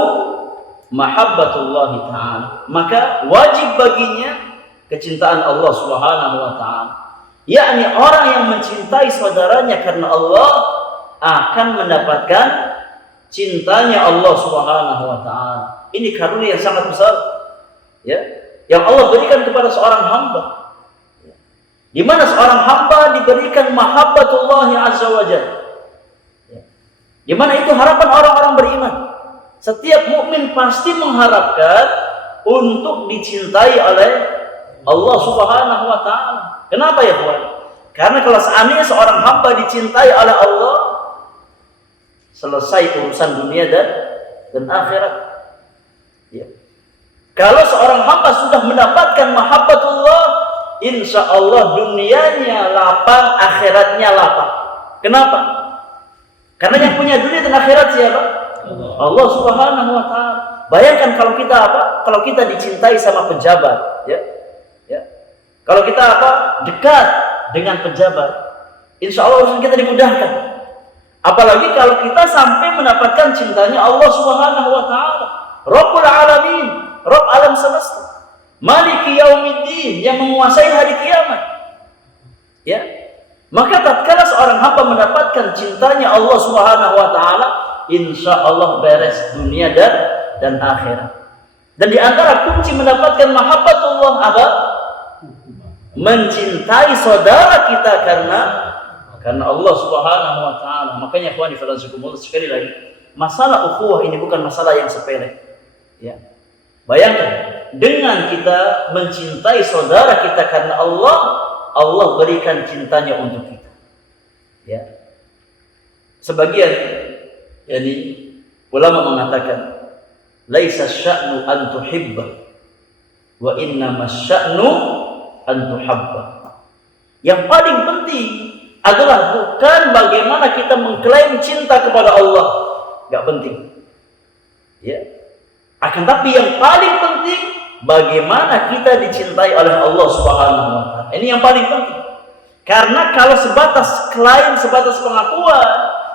mahabbatullah ta'ala. Maka wajib baginya kecintaan Allah Subhanahu wa ta'ala. Yakni orang yang mencintai saudaranya karena Allah akan mendapatkan cintanya Allah Subhanahu wa ta'ala. Ini karunia yang sangat besar, ya, yang Allah berikan kepada seorang hamba. Di mana seorang hamba diberikan mahabbatullah azza wa jalla. Di mana itu harapan orang-orang beriman. Setiap mukmin pasti mengharapkan untuk dicintai oleh Allah Subhanahu wa ta'ala. Kenapa ya kawan? Karena kalau seandainya seorang hamba dicintai oleh Allah, selesai urusan dunia dan akhirat. Ya. Kalau seorang hamba sudah mendapatkan mahabbatullah, insya Allah dunianya lapang, akhiratnya lapang. Kenapa? Karena yang punya dunia dan akhirat siapa? Allah Subhanahu wa ta'ala. Bayangkan kalau kita Kalau kita dicintai sama pejabat, ya. Kalau kita dekat dengan pejabat, insya Allah urusan kita dimudahkan. Apalagi kalau kita sampai mendapatkan cintanya Allah Subhanahu wa ta'ala, Rabbul Alamin, Rabb alam semesta, Maliki Yaumiddin, yang menguasai hari kiamat. Ya. Maka tatkala seorang hamba mendapatkan cintanya Allah Subhanahu wa ta'ala, insya Allah beres dunia dan akhirat. Dan di antara kunci mendapatkan mahabbatullah apa? Mencintai saudara kita karena Allah Subhanahu wa ta'ala. Makanya ikhwani fillah sekali lagi, masalah ukhuwah ini bukan masalah yang sepele. Ya. Bayangkan, dengan kita mencintai saudara kita karena Allah, Allah berikan cintanya untuk kita. Ya. Sebagian ulama mengatakan, laisa sya'nu an tuhibba wa innama sya'nu an tuhabba. Yang paling penting adalah bukan bagaimana kita mengklaim cinta kepada Allah, enggak penting. Ya. Akan tapi yang paling penting bagaimana kita dicintai oleh Allah Subhanahu wa ta'ala. Ini yang paling penting. Karena kalau sebatas klaim, sebatas pengakuan,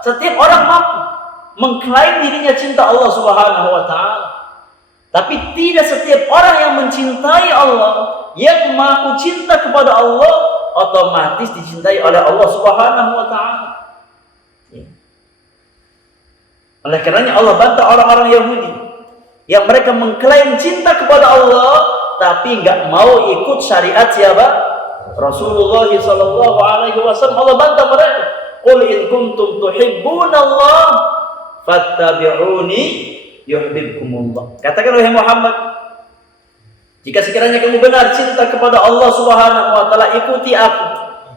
setiap orang mampu mengklaim dirinya cinta Allah Subhanahu wa ta'ala. Tapi tidak setiap orang yang mencintai Allah, yang mengaku cinta kepada Allah, otomatis dicintai oleh Allah Subhanahu wa ta'ala. Oleh karenanya Allah bantah orang-orang Yahudi yang mereka mengklaim cinta kepada Allah tapi enggak mau ikut syariat siapa? Rasulullah sallallahu alaihi wasallam. Allah bantah mereka. Qul in kuntum tuhibbunallah fattabi'uni yuhibbukumullah. Katakan wahai Muhammad, jika sekiranya kamu benar cinta kepada Allah Subhanahu wa taala, ikuti aku,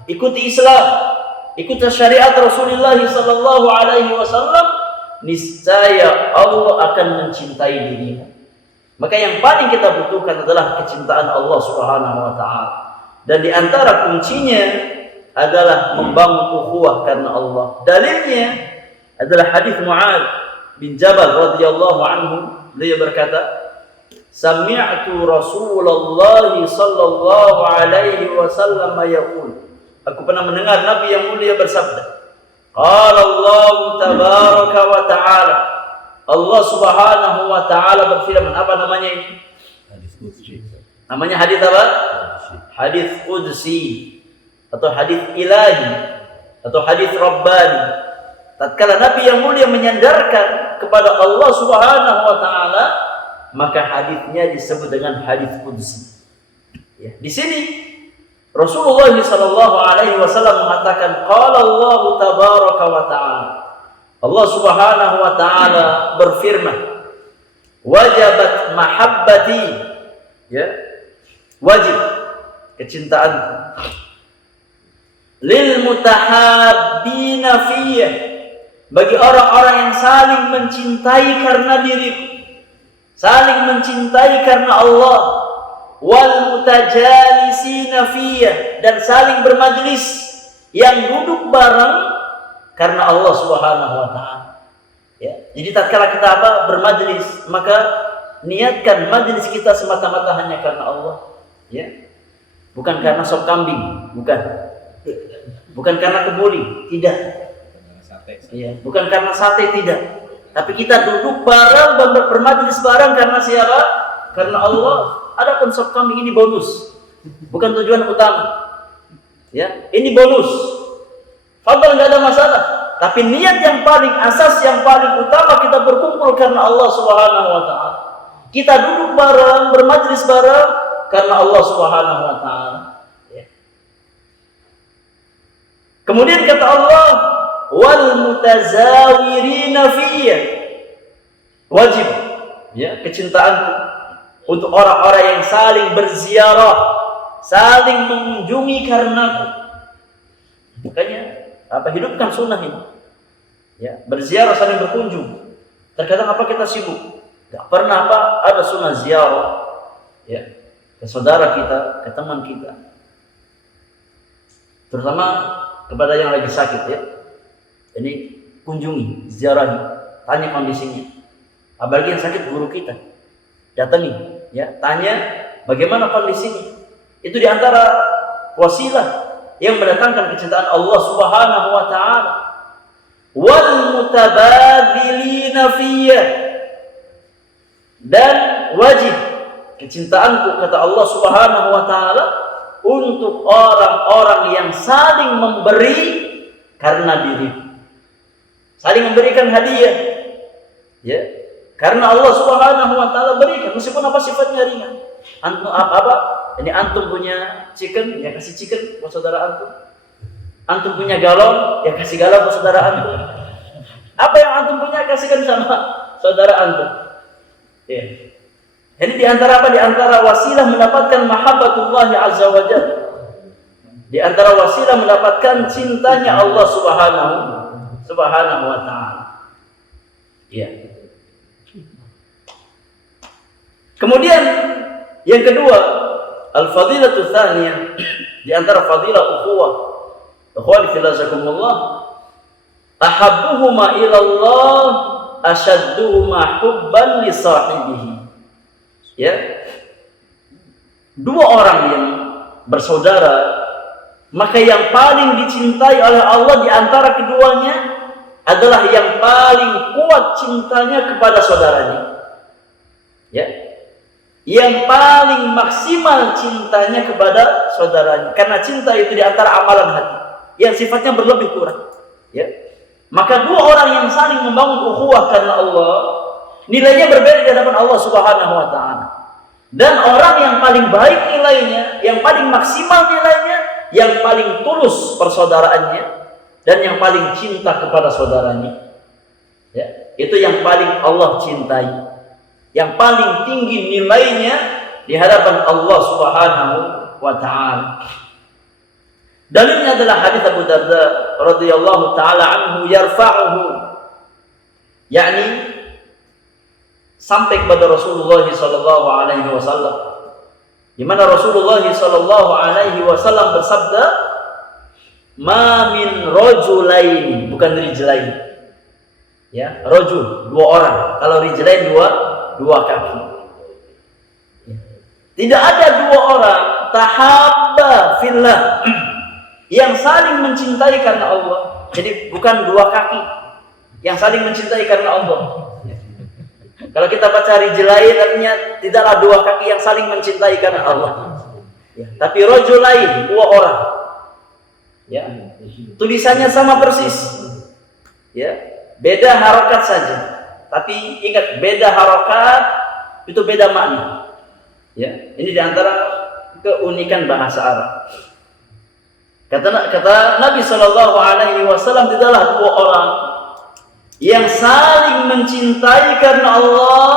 ikuti Islam, ikuti syariat Rasulullah sallallahu alaihi wasallam, niscaya Allah akan mencintai dirimu. Maka yang paling kita butuhkan adalah kecintaan Allah Subhanahu wa taala. Dan di antara kuncinya adalah membangun ukhuwah karena Allah. Dalilnya adalah hadis Mu'adz bin Jabal radhiyallahu anhu. Beliau berkata, "Sami'tu Rasulullah sallallahu alaihi wasallam yaqul." Aku pernah mendengar Nabi yang mulia bersabda, "Qala Allah tabaraka wa ta'ala." Allah Subhanahu wa ta'ala berfirman. Apa namanya ini? Hadis qudsi. Namanya hadis apa? Hadis qudsi atau hadis ilahi atau hadis rabbani. Tatkala Nabi yang mulia menyandarkan kepada Allah Subhanahu wa ta'ala, maka hadisnya disebut dengan hadis qudsi. Ya, di sini Rasulullah sallallahu alaihi wasallam mengatakan, qala Allah tabaraka wa ta'ala. Allah Subhanahu wa ta'ala berfirman, wajabat mahabbati, ya, wajib kecintaanku. lil mutahabbina fiyya, bagi orang-orang yang saling mencintai karena diriku, saling mencintai karena Allah, wal mutajalisina fiyya, dan saling bermajlis, yang duduk bareng karena Allah Subhanahu wa taala. Ya, jadi tatkala kita bermajlis, maka niatkan majlis kita semata-mata hanya karena Allah, ya. Bukan karena sop kambing, bukan. Bukan karena kebuli, tidak. Ya, bukan karena sate, tidak. Tapi kita duduk bareng, bermajlis bareng karena siapa? Karena Allah. Adapun sop kambing ini bonus, bukan tujuan utama. Ya, ini bonus. Fadal, nggak ada masalah. Tapi niat yang paling asas, yang paling utama, kita berkumpul karena Allah Subhanahu wa taala. Kita duduk bareng, bermajlis bareng karena Allah Subhanahu wa taala. Ya. Kemudian kata Allah, wal mutazawirina fiyya, wajib, ya, kecintaanku untuk orang-orang yang saling berziarah, saling mengunjungi karenaku. Makanya hidupkan sunnah ini, ya, berziarah, saling berkunjung. Terkadang kita sibuk, gak pernah ada sunnah ziarah, ya, ke saudara kita, ke teman kita, terutama kepada yang lagi sakit, ya. Ini kunjungi, ziarahi, tanya kondisinya. Apalagi yang sakit guru kita, datangi, ya, tanya bagaimana kondisinya. Itu diantara wasilah yang mendatangkan kecintaan Allah Subhanahu wa taala. Wal mutabadzilina fiyya, dan wajib kecintaanku, kata Allah Subhanahu wa taala, untuk orang-orang yang saling memberi karena diriku. Saling memberikan hadiah, ya, karena Allah Subhanahu wa taala berikan, meskipun sifatnya ringan. Ini antum punya chicken, ya kasih chicken buat saudara antum. Antum punya galon, ya kasih galon buat saudara antum. Apa yang antum punya, kasihkan sama saudara antum. Ya. Ini diantara diantara wasilah mendapatkan mahabbatullah azza wa jalla. Di antara wasilah mendapatkan cintanya Allah Subhanahu wa taala. Ya. Kemudian yang kedua, al-fadilatu tsaniyah, di antara fadilah ukhuwah, ikhwani fillazakumullah, ahabbuhuma ila Allah ashadduhuma hubban li sahibihi. Ya. Dua orang yang bersaudara, maka yang paling dicintai oleh Allah di antara keduanya adalah yang paling kuat cintanya kepada saudaranya. Ya. Yang paling maksimal cintanya kepada saudaranya, karena cinta itu di antara amalan hati yang sifatnya berlebih kurang, ya. Maka dua orang yang saling membangun ukhuwah karena Allah, nilainya berbeda di hadapan Allah Subhanahu wa taala. Dan orang yang paling baik nilainya, yang paling maksimal nilainya, yang paling tulus persaudaraannya, dan yang paling cinta kepada saudaranya, ya, itu yang paling Allah cintai, yang paling tinggi nilainya di hadapan Allah Subhanahu wa taala. Dalilnya adalah hadis Abu Darda radhiyallahu taala anhu, yarfa'uhu, yakni sampai kepada Rasulullah sallallahu alaihi wasallam, di mana Rasulullah sallallahu alaihi wasallam bersabda, "Ma min rajulain," bukan rijlain. Ya, rajul, dua orang. Kalau rijlain dua kaki. Tidak ada dua orang tahabba fillah yang saling mencintai karena Allah. Jadi bukan dua kaki yang saling mencintai karena Allah. Kalau kita baca rijlain, artinya tidaklah dua kaki yang saling mencintai karena Allah. Ya, tapi rajulain, dua orang. Ya, tulisannya sama persis. Ya, beda harokat saja. Tapi ingat, beda harokat itu beda makna. Ya, ini diantara keunikan bahasa Arab. Kata Nabi Shallallahu Alaihi Wasallam, tidaklah dua orang yang saling mencintai karena Allah,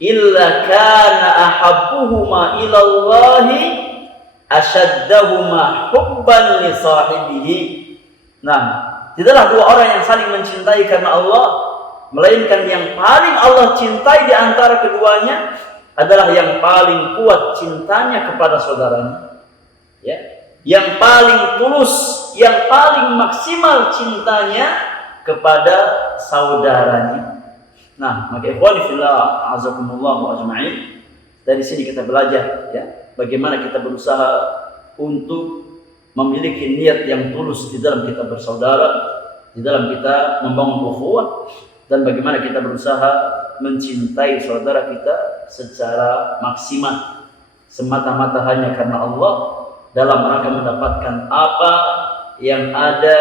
illa kana ahabbuhuma ilallahi asyaddahuma hubban li sahibihi. Nah, tidaklah dua orang yang saling mencintai karena Allah, melainkan yang paling Allah cintai di antara keduanya adalah yang paling kuat cintanya kepada saudaranya. Ya, yang paling tulus, yang paling maksimal cintanya kepada saudaranya. Nah, maka ikhwani fillah azakumullah wa ajma'in, dari sini kita belajar ya, bagaimana kita berusaha untuk memiliki niat yang tulus di dalam kita bersaudara, di dalam kita membangun ukhuwah, dan bagaimana kita berusaha mencintai saudara kita secara maksimal semata-mata hanya karena Allah, dalam rangka mendapatkan apa yang ada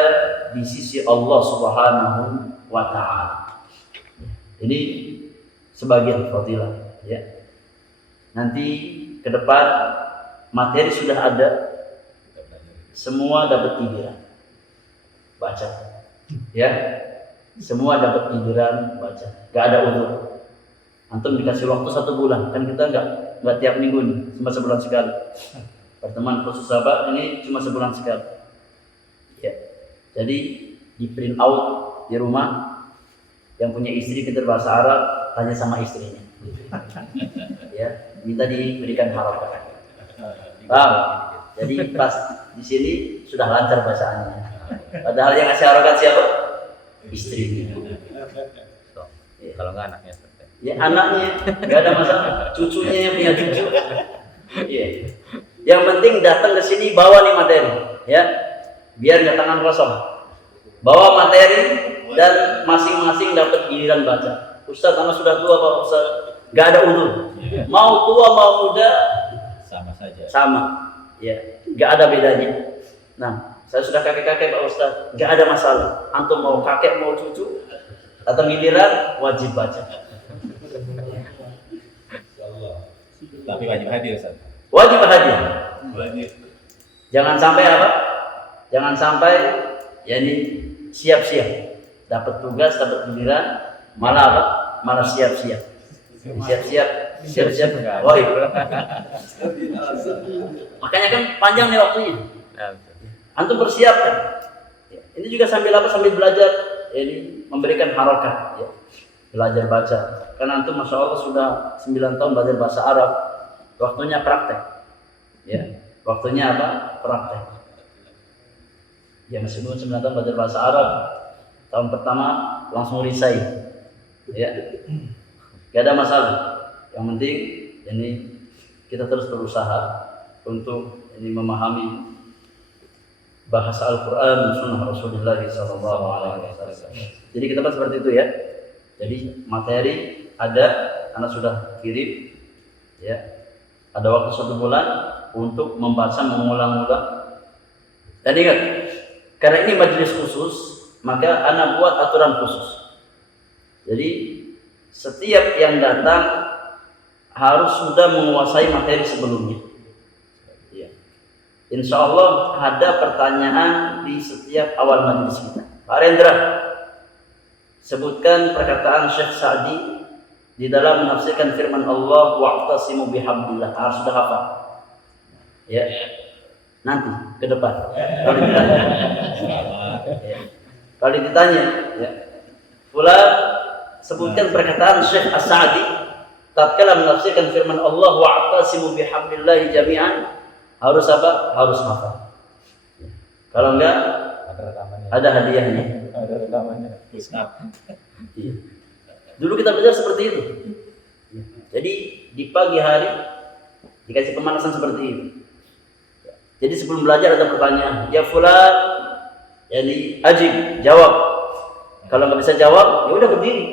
di sisi Allah Subhanahu wa taala. Ini sebagian fadilah ya. Nanti ke depan materi sudah ada, semua dapat giliran baca. Ya. Semua dapat giliran baca. Gak ada uzur. Antum dikasih waktu 1 bulan, kan kita enggak tiap minggu nih, cuma sebulan sekali. Pertemuan khusus sahabat ini cuma sebulan sekali. Ya. Jadi di print out di rumah, yang punya istri pintar bahasa Arab tanya sama istrinya. Ya, minta diberikan harapan. Paham? Jadi pas di sini sudah lancar bahasannya. Padahal yang ngasih harapan siapa? Istrinya. Ya. Kalau nggak anaknya. Ya anaknya, nggak ada masalah. Cucunya yang punya cucu. Iya. Yang penting datang ke sini bawa nih materi, ya. Biar nggak tangan kosong. Bawa materi dan masing-masing dapat giliran baca. Ustaz, anak sudah tua Pak Ustaz. Nggak ada uzur. Mau tua mau muda Sama saja. sama. Ya, nggak ada bedanya. Nah, saya sudah kakek-kakek Pak Ustaz. Nggak ada masalah. Antum mau kakek mau cucu, atau giliran wajib baca. Tapi wajib hadir, Ustaz. Wajib hadir. Wajib. Jangan sampai apa? Jangan sampai yani siap-siap. Dapat tugas, dapat giliran, malah apa? Malah siap-siap. Siap-siap. Oh iya. Makanya kan panjang nih waktunya. Antum persiapkan. Ini juga sambil apa? Sambil belajar. Ini memberikan harakat. Ya. Belajar baca. Karena antum masya Allah sudah 9 tahun belajar bahasa Arab. Waktunya praktek. Ya. Waktunya apa? Praktek. Ya masih 9 tahun belajar bahasa Arab. Tahun pertama langsung resign. Ya. Gak ada masalah. Yang penting ini kita terus berusaha untuk ini memahami bahasa Al-Quran dan Sunnah Rasulullah SAW. Jadi kita bahas seperti itu ya. Jadi materi ada, anak sudah kirim, ya. Ada waktu 1 bulan untuk membaca mengulang-ulang. Dan ingat, karena ini majelis khusus, maka anak buat aturan khusus. Jadi setiap yang datang harus sudah menguasai materi sebelumnya. Ya. Insya Allah ada pertanyaan di setiap awal majelis kita. Pak Rendra, sebutkan perkataan Syekh Sa'di di dalam menafsirkan firman Allah wa'tasimu bihablillah. Harus sudah hafal. Ya. Nanti ke depan kalau ditanya. Ya. Kalau ditanya, ya. Pula sebutkan perkataan Syekh As-Sa'di tatkala menafsirkan firman Allah wa'tasimu bihablillah jami'an. Harus apa? Harus hafal. Ya. Kalau enggak ada hadiahnya. Ada rekamannya. Iya. Dulu kita belajar seperti itu. Jadi di pagi hari dikasih pemanasan seperti itu. Jadi sebelum belajar ada pertanyaan, ya fulan, yani ajib, jawab. Kalau nggak bisa jawab, ya udah berdiri.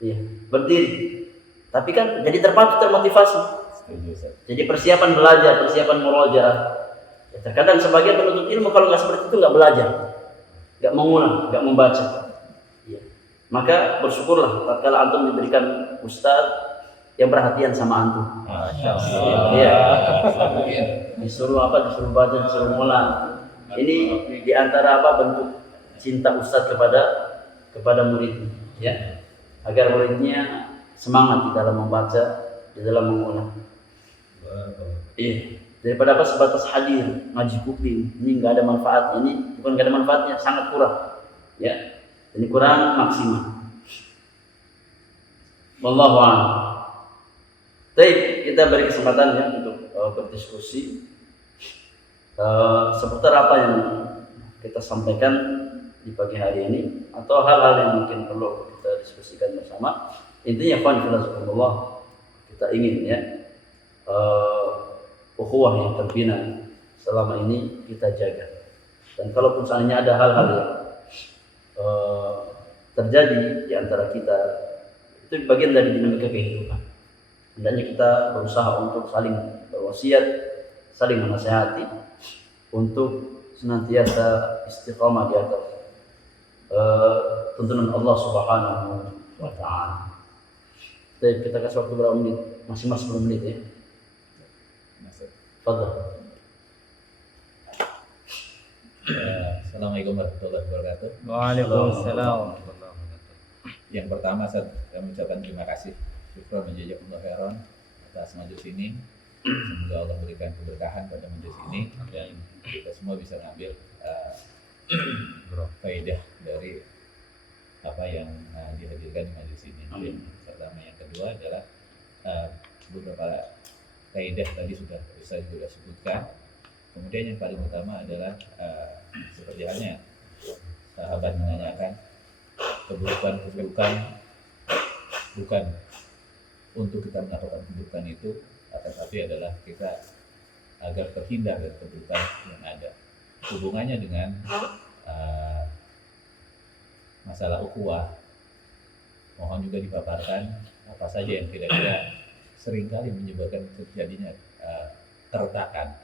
Iya, berdiri. Tapi kan jadi terpacu, termotivasi. Jadi persiapan belajar, persiapan murojaah. Ya, terkadang sebagian penuntut ilmu kalau nggak seperti itu nggak belajar, nggak mengulang, nggak membaca. Ya. Maka bersyukurlah tatkala antum diberikan ustaz yang perhatian sama antum. Masya Allah. Iya. Disuruh apa? Disuruh baca, disuruh ngulang. Ini diantara apa bentuk cinta ustaz kepada muridnya, ya. Agar muridnya semangat di dalam membaca, di dalam mengulang. Iya. Daripada apa sebatas hadir, ngaji kuping, ini nggak ada manfaatnya. Ini bukan nggak ada manfaatnya, sangat kurang. Ya, ini kurang maksimal. Wallahu a'lam. Baik, kita beri kesempatan ya untuk berdiskusi seputar apa yang kita sampaikan di pagi hari ini atau hal-hal yang mungkin perlu kita diskusikan bersama. Intinya fillah kita ingin ya ukhuwah yang terbina selama ini kita jaga. Dan kalaupun seandainya ada hal-hal yang terjadi di antara kita, itu bagian dari dinamika kehidupan. Hendaknya kita berusaha untuk saling berwasiat, saling menasihati untuk senantiasa istiqamah di atas tuntunan Allah Subhanahu wa taala. Jadi kita kasih waktu berapa menit? Masing-masing 10 menit ya. Fadhil. Assalamualaikum warahmatullahi wabarakatuh. Waalaikumsalam. Yang pertama saya mengucapkan terima kasih syukur menjazakumullah khairan atas majelis ini. Semoga Allah berikan keberkahan pada majelis ini dan kita semua bisa mengambil faedah dari apa yang dihadirkan di majelis ini. Yang pertama, yang kedua adalah beberapa faedah tadi sudah sebutkan. Kemudian yang paling utama adalah seperti halnya sahabat menanyakan keburukan bukan untuk kita melakukan keburukan itu, tetapi adalah kita agar terhindar dari keburukan yang ada. Hubungannya dengan masalah ukhuwah, mohon juga dipaparkan apa saja yang kira-kira seringkali menyebabkan terjadinya keretakan,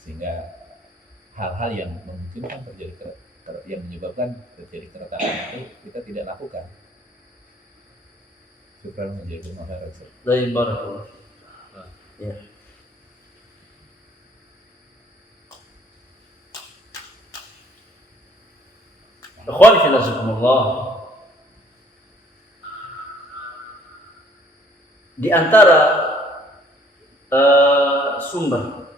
sehingga hal-hal yang memungkinkan yang menyebabkan terjadi keretakan itu kita tidak lakukan. Syukran menjadi masyarakat. Baik, barakallah. Ya. Ikhwan fillah, di antara sumber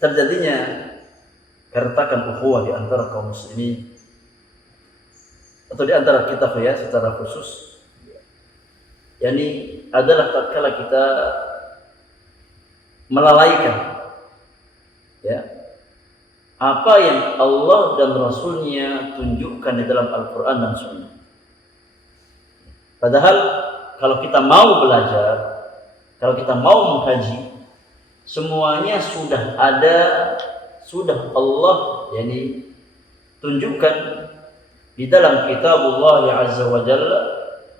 terjadinya keretakan ukhuwah di antara kaum muslimin atau di antara kita ya secara khusus, yakni adalah tatkala kita melalaikan ya apa yang Allah dan Rasulnya tunjukkan di dalam Al-Quran dan Sunnah. Padahal kalau kita mau belajar, kalau kita mau mengkaji, semuanya sudah ada, sudah Allah yakni tunjukkan di dalam kitabullah azza wa jalla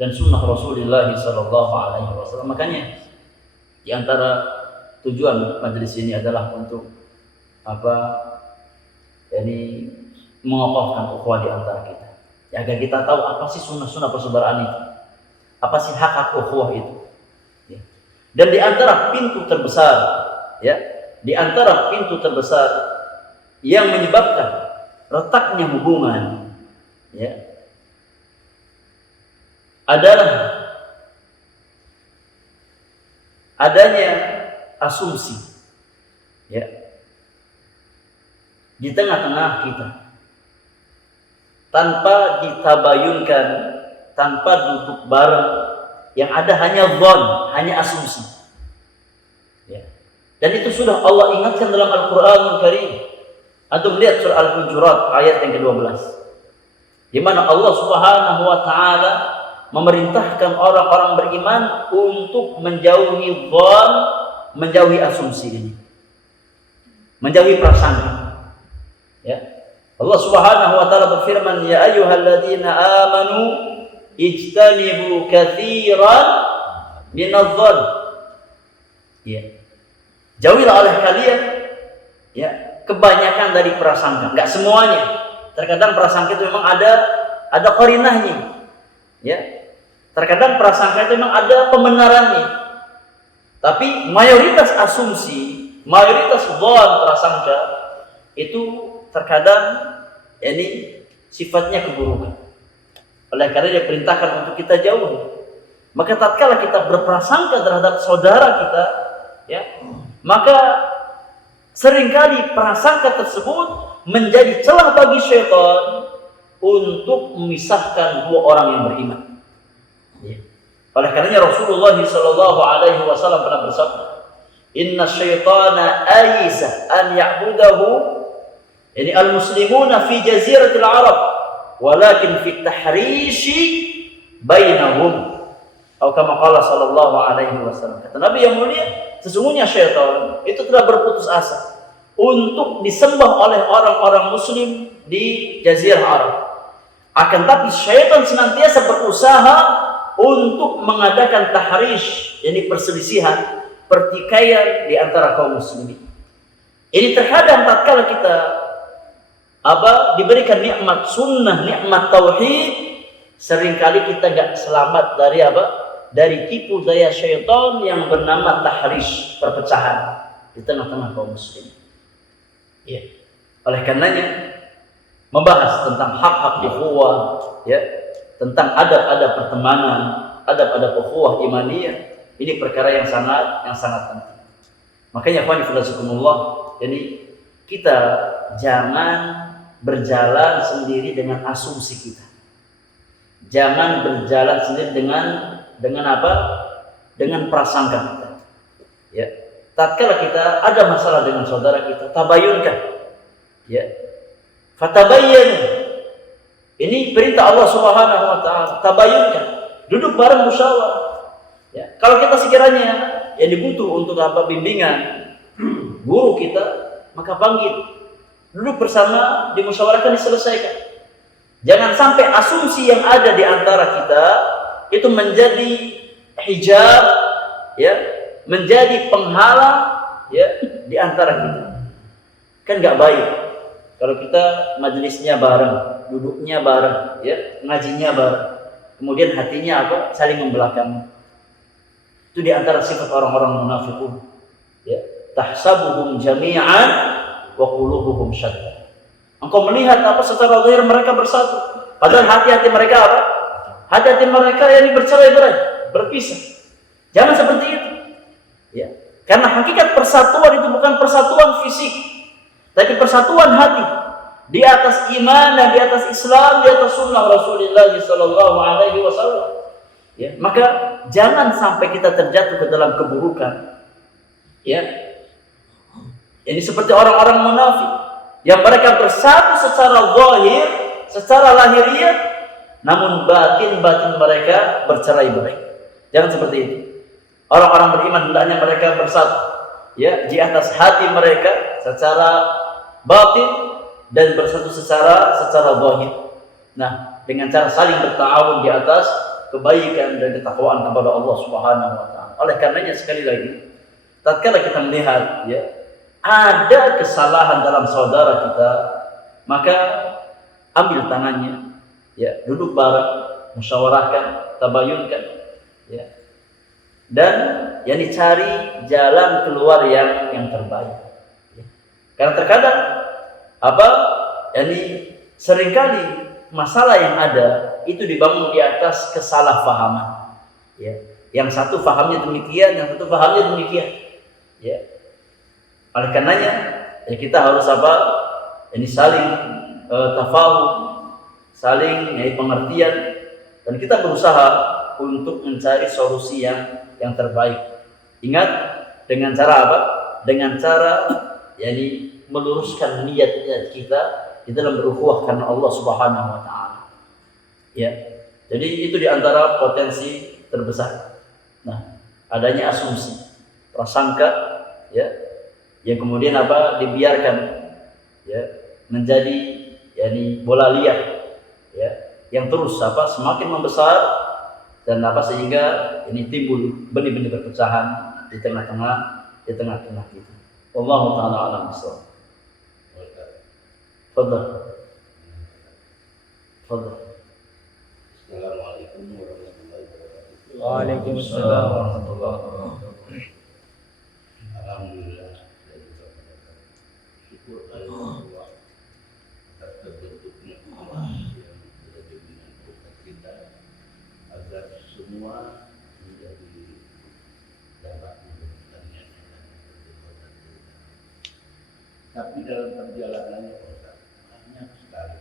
dan sunnah Rasulullah sallallahu alaihi wasallam. Makanya di antara tujuan majelis ini adalah untuk apa? Yani mengokohkan ukhuwah di antara kita. Ya, agar kita tahu apa sih sunnah-sunnah persaudaraan itu. Apa sih hak ukhuwah itu. Ya. Dan di antara pintu terbesar, ya, di antara pintu terbesar yang menyebabkan retaknya hubungan, ya, adalah adanya asumsi, ya, di tengah-tengah kita, tanpa ditabayunkan, tanpa duduk bareng, yang ada hanya dhon, hanya asumsi, ya. Dan itu sudah Allah ingatkan dalam Al-Quranul Karim. Antum lihat surah Al-Hujurat ayat yang ke-12, di mana Allah Subhanahu wa taala memerintahkan orang-orang beriman untuk menjauhi dhon, menjauhi asumsi ini, menjauhi prasangka. Ya. Allah Subhanahu wa taala berfirman, ya ayyuhalladzina amanu ijtanibu katsiran minadh-dhon. Ya. Jauhilah oleh kalian ya kebanyakan dari prasangka. Enggak semuanya. Terkadang prasangka itu memang ada qarinahnya. Ya. Terkadang prasangka itu memang ada pembenarannya. Tapi mayoritas asumsi, mayoritas dhon prasangka itu terkadang ini sifatnya keburukan. Oleh karena dia perintahkan untuk kita jauh. Maka tatkala kita berprasangka terhadap saudara kita, ya, maka seringkali prasangka tersebut menjadi celah bagi syaitan untuk memisahkan dua orang yang beriman. Ya. Oleh karenanya Rasulullah sallallahu alaihi wasallam pernah bersabda, "Inna syaitana ayisa an ya'budahu yani al-muslimuna fi jaziratil Arab, walakin fi tahrishi bainahum." Atau kama qala sallallahu alaihi wasallam. Kata Nabi yang mulia, sesungguhnya syaitan itu telah berputus asa untuk disembah oleh orang-orang muslim di Jazirah Arab. Akan tapi syaitan senantiasa berusaha untuk mengadakan tahrish, yakni perselisihan, pertikaian di antara kaum muslimin. Ini terkadang tatkala kita diberikan nikmat sunnah, nikmat tauhid, seringkali kita gak selamat dari dari tipu daya syaitan yang bernama tahrish, perpecahan di tengah-tengah kaum muslim. Ya. Oleh karenanya membahas tentang hak-hak ukhuwah, ya, tentang adab-adab pertemanan, adab-adab ukhuwah imaniyah, ini perkara yang sangat penting. Makanya ikhwan fillah, jadi kita jangan berjalan sendiri dengan asumsi kita. Jangan berjalan sendiri dengan prasangka kita. Ya. Tatkala kita ada masalah dengan saudara kita, tabayunkan. Ya. Fatabayyanu. Ini perintah Allah Subhanahu wa taala, tabayunkan. Duduk bareng musyawarah. Ya. Kalau kita sekiranya yang dibutuh untuk bimbingan guru kita, maka panggil. Duduk bersama, dimusyawarahkan, diselesaikan. Jangan sampai asumsi yang ada di antara kita itu menjadi hijab, ya, menjadi penghalang, ya, di antara kita. Kan nggak baik kalau kita majelisnya bareng, duduknya bareng, ya, ngajinya bareng, kemudian hatinya saling membelakangi. Itu di antara sifat orang-orang munafiqun, ya, tahsabuhum jami'an wa qulubuhum syatta. Engkau melihat secara zahir mereka bersatu, padahal hati-hati mereka hati-hati mereka yang bercerai-berai, berpisah. Jangan seperti itu. Ya. Karena hakikat persatuan itu bukan persatuan fisik, tapi persatuan hati di atas iman dan di atas Islam, di atas sunnah Rasulullah sallallahu alaihi wasallam. Ya, maka jangan sampai kita terjatuh ke dalam keburukan. Ya. Ini seperti orang-orang munafik yang mereka bersatu secara zahir, secara lahiriah, namun batin mereka bercerai-berai. Jangan seperti itu. Orang-orang beriman hendaknya mereka bersatu, ya, di atas hati mereka secara batin dan bersatu secara zahir. Nah, dengan cara saling bertawun di atas kebaikan dan ketakwaan kepada Allah Subhanahu wa taala. Oleh karenanya sekali lagi, tatkala kita melihat, ya, ada kesalahan dalam saudara kita, maka ambil tangannya, ya, duduk bareng, musyawarahkan, tabayunkan, ya, dan cari jalan keluar yang terbaik. Ya. Karena terkadang seringkali masalah yang ada itu dibangun di atas kesalahpahaman. Ya. Yang satu pahamnya demikian, yang satu pahamnya demikian. Ya. Oleh karenanya, ya, kita harus saling tafahum, saling pengertian, dan kita berusaha untuk mencari solusi yang terbaik. Ingat, dengan cara Dengan cara meluruskan niat kita di dalam berukhuwah karena Allah Subhanahu wa taala. Ya. Jadi itu di antara potensi terbesar. Nah, adanya asumsi, prasangka, ya, yang kemudian dibiarkan, ya, menjadi bola liar, ya, yang terus semakin membesar dan sehingga ini timbul benih-benih perpecahan di tengah-tengah kita. Wallahu taala alam bissawab. Fadhal. Assalamualaikum warahmatullahi wabarakatuh. Waalaikumsalam warahmatullahi wabarakatuh. Alhamdulillah, syukur Allah atas terbentuknya umat yang berada dengan kita agar semua Tapi dalam perjalanannya banyak sekali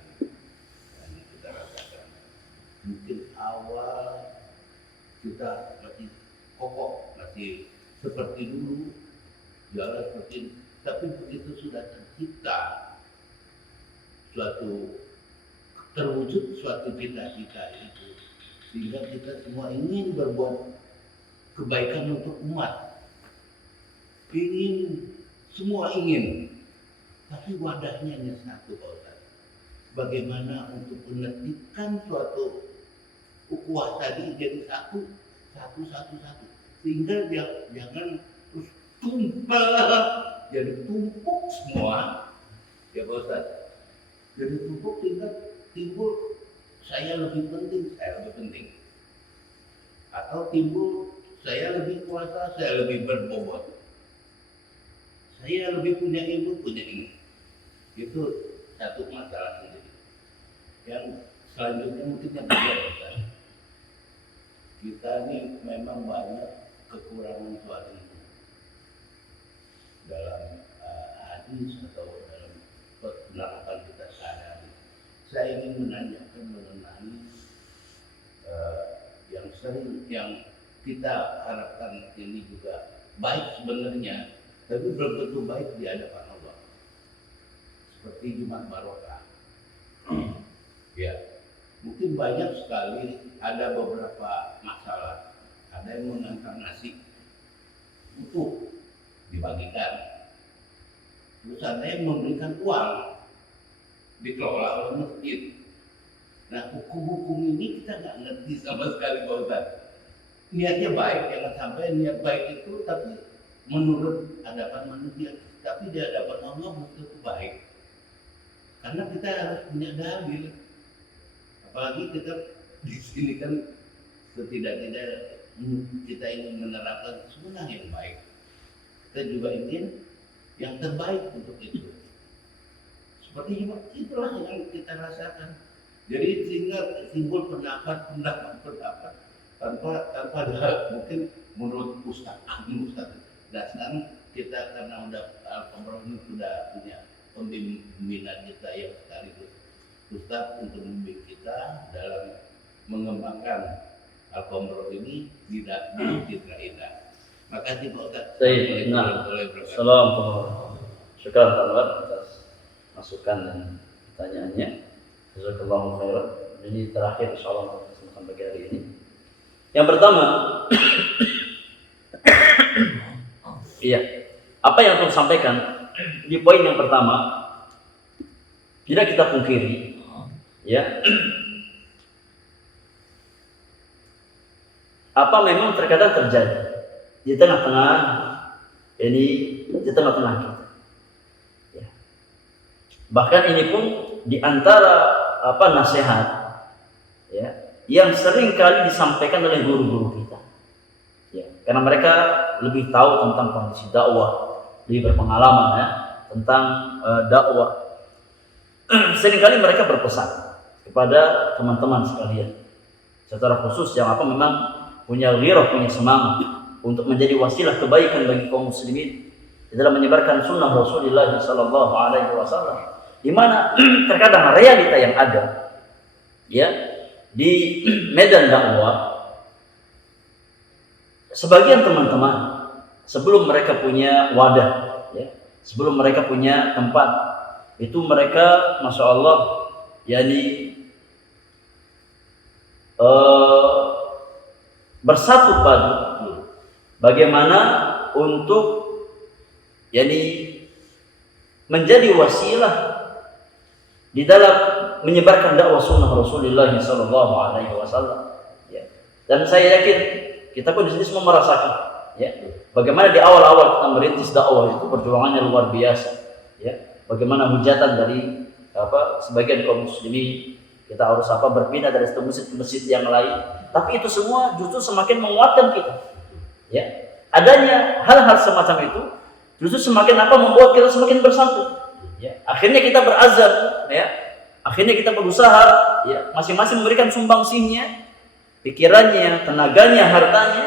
yang kita rasakan. Mungkin awal kita masih kokoh, masih seperti dulu, jalan seperti ini. Tapi begitu sudah tercipta terwujud suatu cita-cita itu, sehingga kita semua ingin berbuat kebaikan untuk umat. Semua ingin. Tapi wadahnya hanya satu, Pak Ustaz. Bagaimana untuk menertibkan suatu ukhuwah tadi jadi satu. Sehingga jangan terus tumpah, jadi tumpuk semua. Ya Pak Ustaz. Jadi tumpuk sehingga timbul saya lebih penting. Atau timbul saya lebih kuasa, saya lebih berbobot. Saya lebih punya ilmu. Itu satu masalah sendiri. Yang selanjutnya mungkin yang kedua, kita ini memang banyak kekurangan soal ilmu dalam hadis atau dalam penerapan kita sehari-hari. Saya ingin menanyakan mengenai yang kita harapkan ini juga baik sebenarnya, tapi belum tentu baik di hadapan Allah. Seperti Jumat Barokah. Ya, mungkin banyak sekali ada beberapa masalah. Ada yang mengantar nasi utuh dibagikan. Terus ada yang memberikan uang dikelola oleh masjid. Nah, hukum-hukum ini kita nggak ngerti sama sekali, Pak Ustaz. Niatnya baik, jangan sampai niat baik itu tapi menurut hadapan manusia, tapi di hadapan Allah betul baik. Karena kita harus punya dalil. Apalagi kita di sini kan setidak-tidak kita ingin menerapkan sunnah yang baik. Kita juga ingin yang terbaik untuk itu. Seperti itulah yang kita rasakan. Jadi sehingga timbul pendapat tanpa ada mungkin menurut Ustaz. Nah sekarang kita karena udah Al-Qamrah ini sudah punya pembinaan kita yang sekaligus Ustaz untuk membimbing kita dalam mengembangkan Al-Qamrah ini tidak indah. Makasih Pak Ustaz. Assalamualaikum. Syukur atas masukan dan pertanyaannya. Jazakallahu khairan. Ini terakhir insyaallah sampai pagi hari ini. Yang pertama, iya, apa yang aku sampaikan di poin yang pertama tidak kita pungkiri, ya. Apa memang terkadang terjadi di tengah-tengah kita. Ya. Bahkan ini pun di antara nasihat, ya, yang sering kali disampaikan oleh guru-guru kita, ya, karena mereka lebih tahu tentang kondisi dakwah, lebih berpengalaman ya tentang dakwah. Seringkali mereka berpesan kepada teman-teman sekalian, secara khusus yang memang punya ghirah, punya semangat untuk menjadi wasilah kebaikan bagi kaum muslimin di dalam menyebarkan sunnah Rasulullah sallallahu alaihi wasallam, di mana terkadang realita yang ada, ya, di medan dakwah, sebagian teman-teman sebelum mereka punya wadah, ya, sebelum mereka punya tempat, itu mereka, masya Allah, yakni bersatu padu bagaimana untuk yakni menjadi wasilah di dalam menyebarkan dakwah sunnah Rasulullah sallallahu alaihi wasallam, ya. Dan saya yakin kita pun di sini semua merasakan, ya, bagaimana di awal-awal kita merintis dakwah itu perjuangannya luar biasa, ya. Bagaimana hujatan dari sebagian kaum muslimin, kita harus berpindah dari satu masjid ke masjid yang lain, tapi itu semua justru semakin menguatkan kita, ya. Adanya hal-hal semacam itu justru semakin membuat kita semakin bersatu, ya. Akhirnya kita berazam, ya. Akhirnya kita berusaha, ya, masing-masing memberikan sumbangsihnya, pikirannya, tenaganya, hartanya,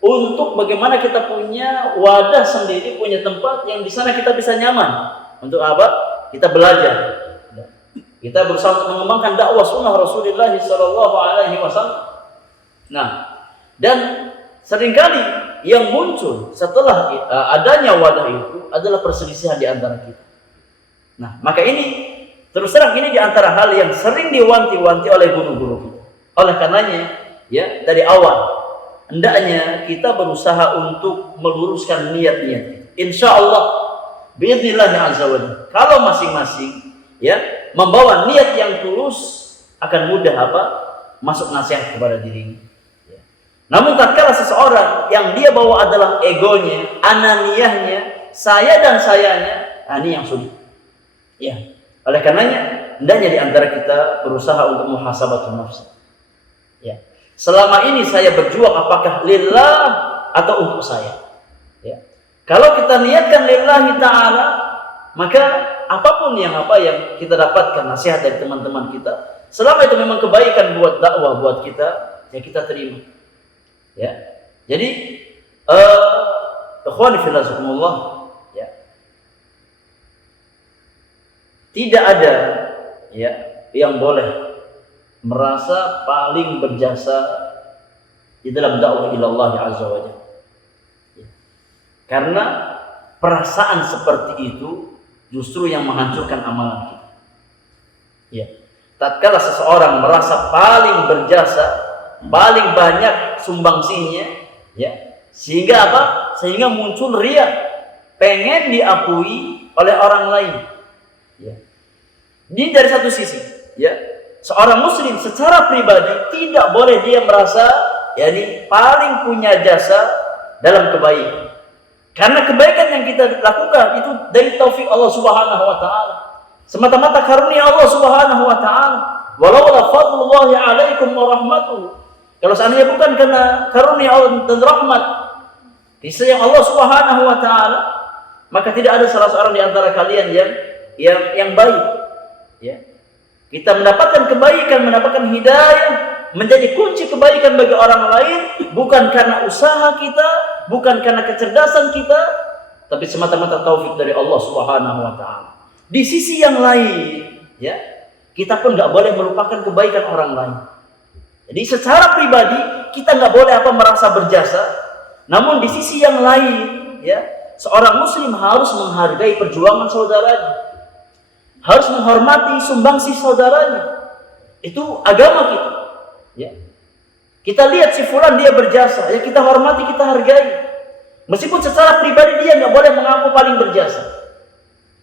untuk bagaimana kita punya wadah sendiri, punya tempat yang di sana kita bisa nyaman, Untuk apa? Kita belajar. Kita berusaha untuk mengembangkan dakwah sunnah Rasulullah sallallahu alaihi wasallam. Nah, dan seringkali yang muncul setelah adanya wadah itu adalah perselisihan di antara kita. Nah, maka ini terus terang ini di antara hal yang sering diwanti-wanti oleh guru-guru kita. Oleh karenanya, ya, dari awal hendaknya kita berusaha untuk meluruskan niat-niat kita. Insyaallah biidznillah azza wajalla. Kalau masing-masing ya membawa niat yang tulus, akan mudah apa? Masuk nasihat kepada dirinya. Ya. Namun tatkala seseorang yang dia bawa adalah egonya, ananiyahnya, saya dan sayanya, ini yang sulit. Ya. Oleh karenanya, hendaknya di antara kita berusaha untuk muhasabatun nafs. Ya. Selama ini saya berjuang apakah lillah atau untuk saya? Ya. Kalau kita niatkan lillahi ta'ala, maka apapun yang kita dapatkan nasihat dari teman-teman kita, selama itu memang kebaikan buat dakwah buat kita, ya kita terima. Ya. Jadi ikhwani fillah subhanallah, ya. Tidak ada ya yang boleh merasa paling berjasa di dalam dakwah ilallah azza wa jalla. Ya. Karena perasaan seperti itu justru yang menghancurkan amalan kita. Ya. Tatkala seseorang merasa paling berjasa, paling banyak sumbangsinya, ya, sehingga apa? Sehingga muncul riya, pengen diakui oleh orang lain. Ya. Ini dari satu sisi, ya. Seorang muslim secara pribadi tidak boleh dia merasa yakni paling punya jasa dalam kebaikan. Karena kebaikan yang kita lakukan itu dari taufik Allah Subhanahu wa taala. Semata-mata karunia Allah Subhanahu wa taala. Walau la fadlullahi 'alaikum wa rahmatuhu. Kalau seandainya bukan karena karunia Allah dan rahmat kasih sayang Allah Subhanahu wa taala, maka tidak ada salah seorang di antara kalian yang baik. Ya. Kita mendapatkan kebaikan, mendapatkan hidayah, menjadi kunci kebaikan bagi orang lain, bukan karena usaha kita, bukan karena kecerdasan kita, tapi semata-mata taufik dari Allah Subhanahu wa taala. Di sisi yang lain, ya, kita pun nggak boleh melupakan kebaikan orang lain. Jadi secara pribadi kita nggak boleh merasa berjasa, namun di sisi yang lain, ya, seorang muslim harus menghargai perjuangan saudaranya, harus menghormati sumbangsi saudaranya. Itu agama kita. Ya. Kita lihat si fulan dia berjasa, ya kita hormati, kita hargai. Meskipun secara pribadi dia nggak boleh mengaku paling berjasa.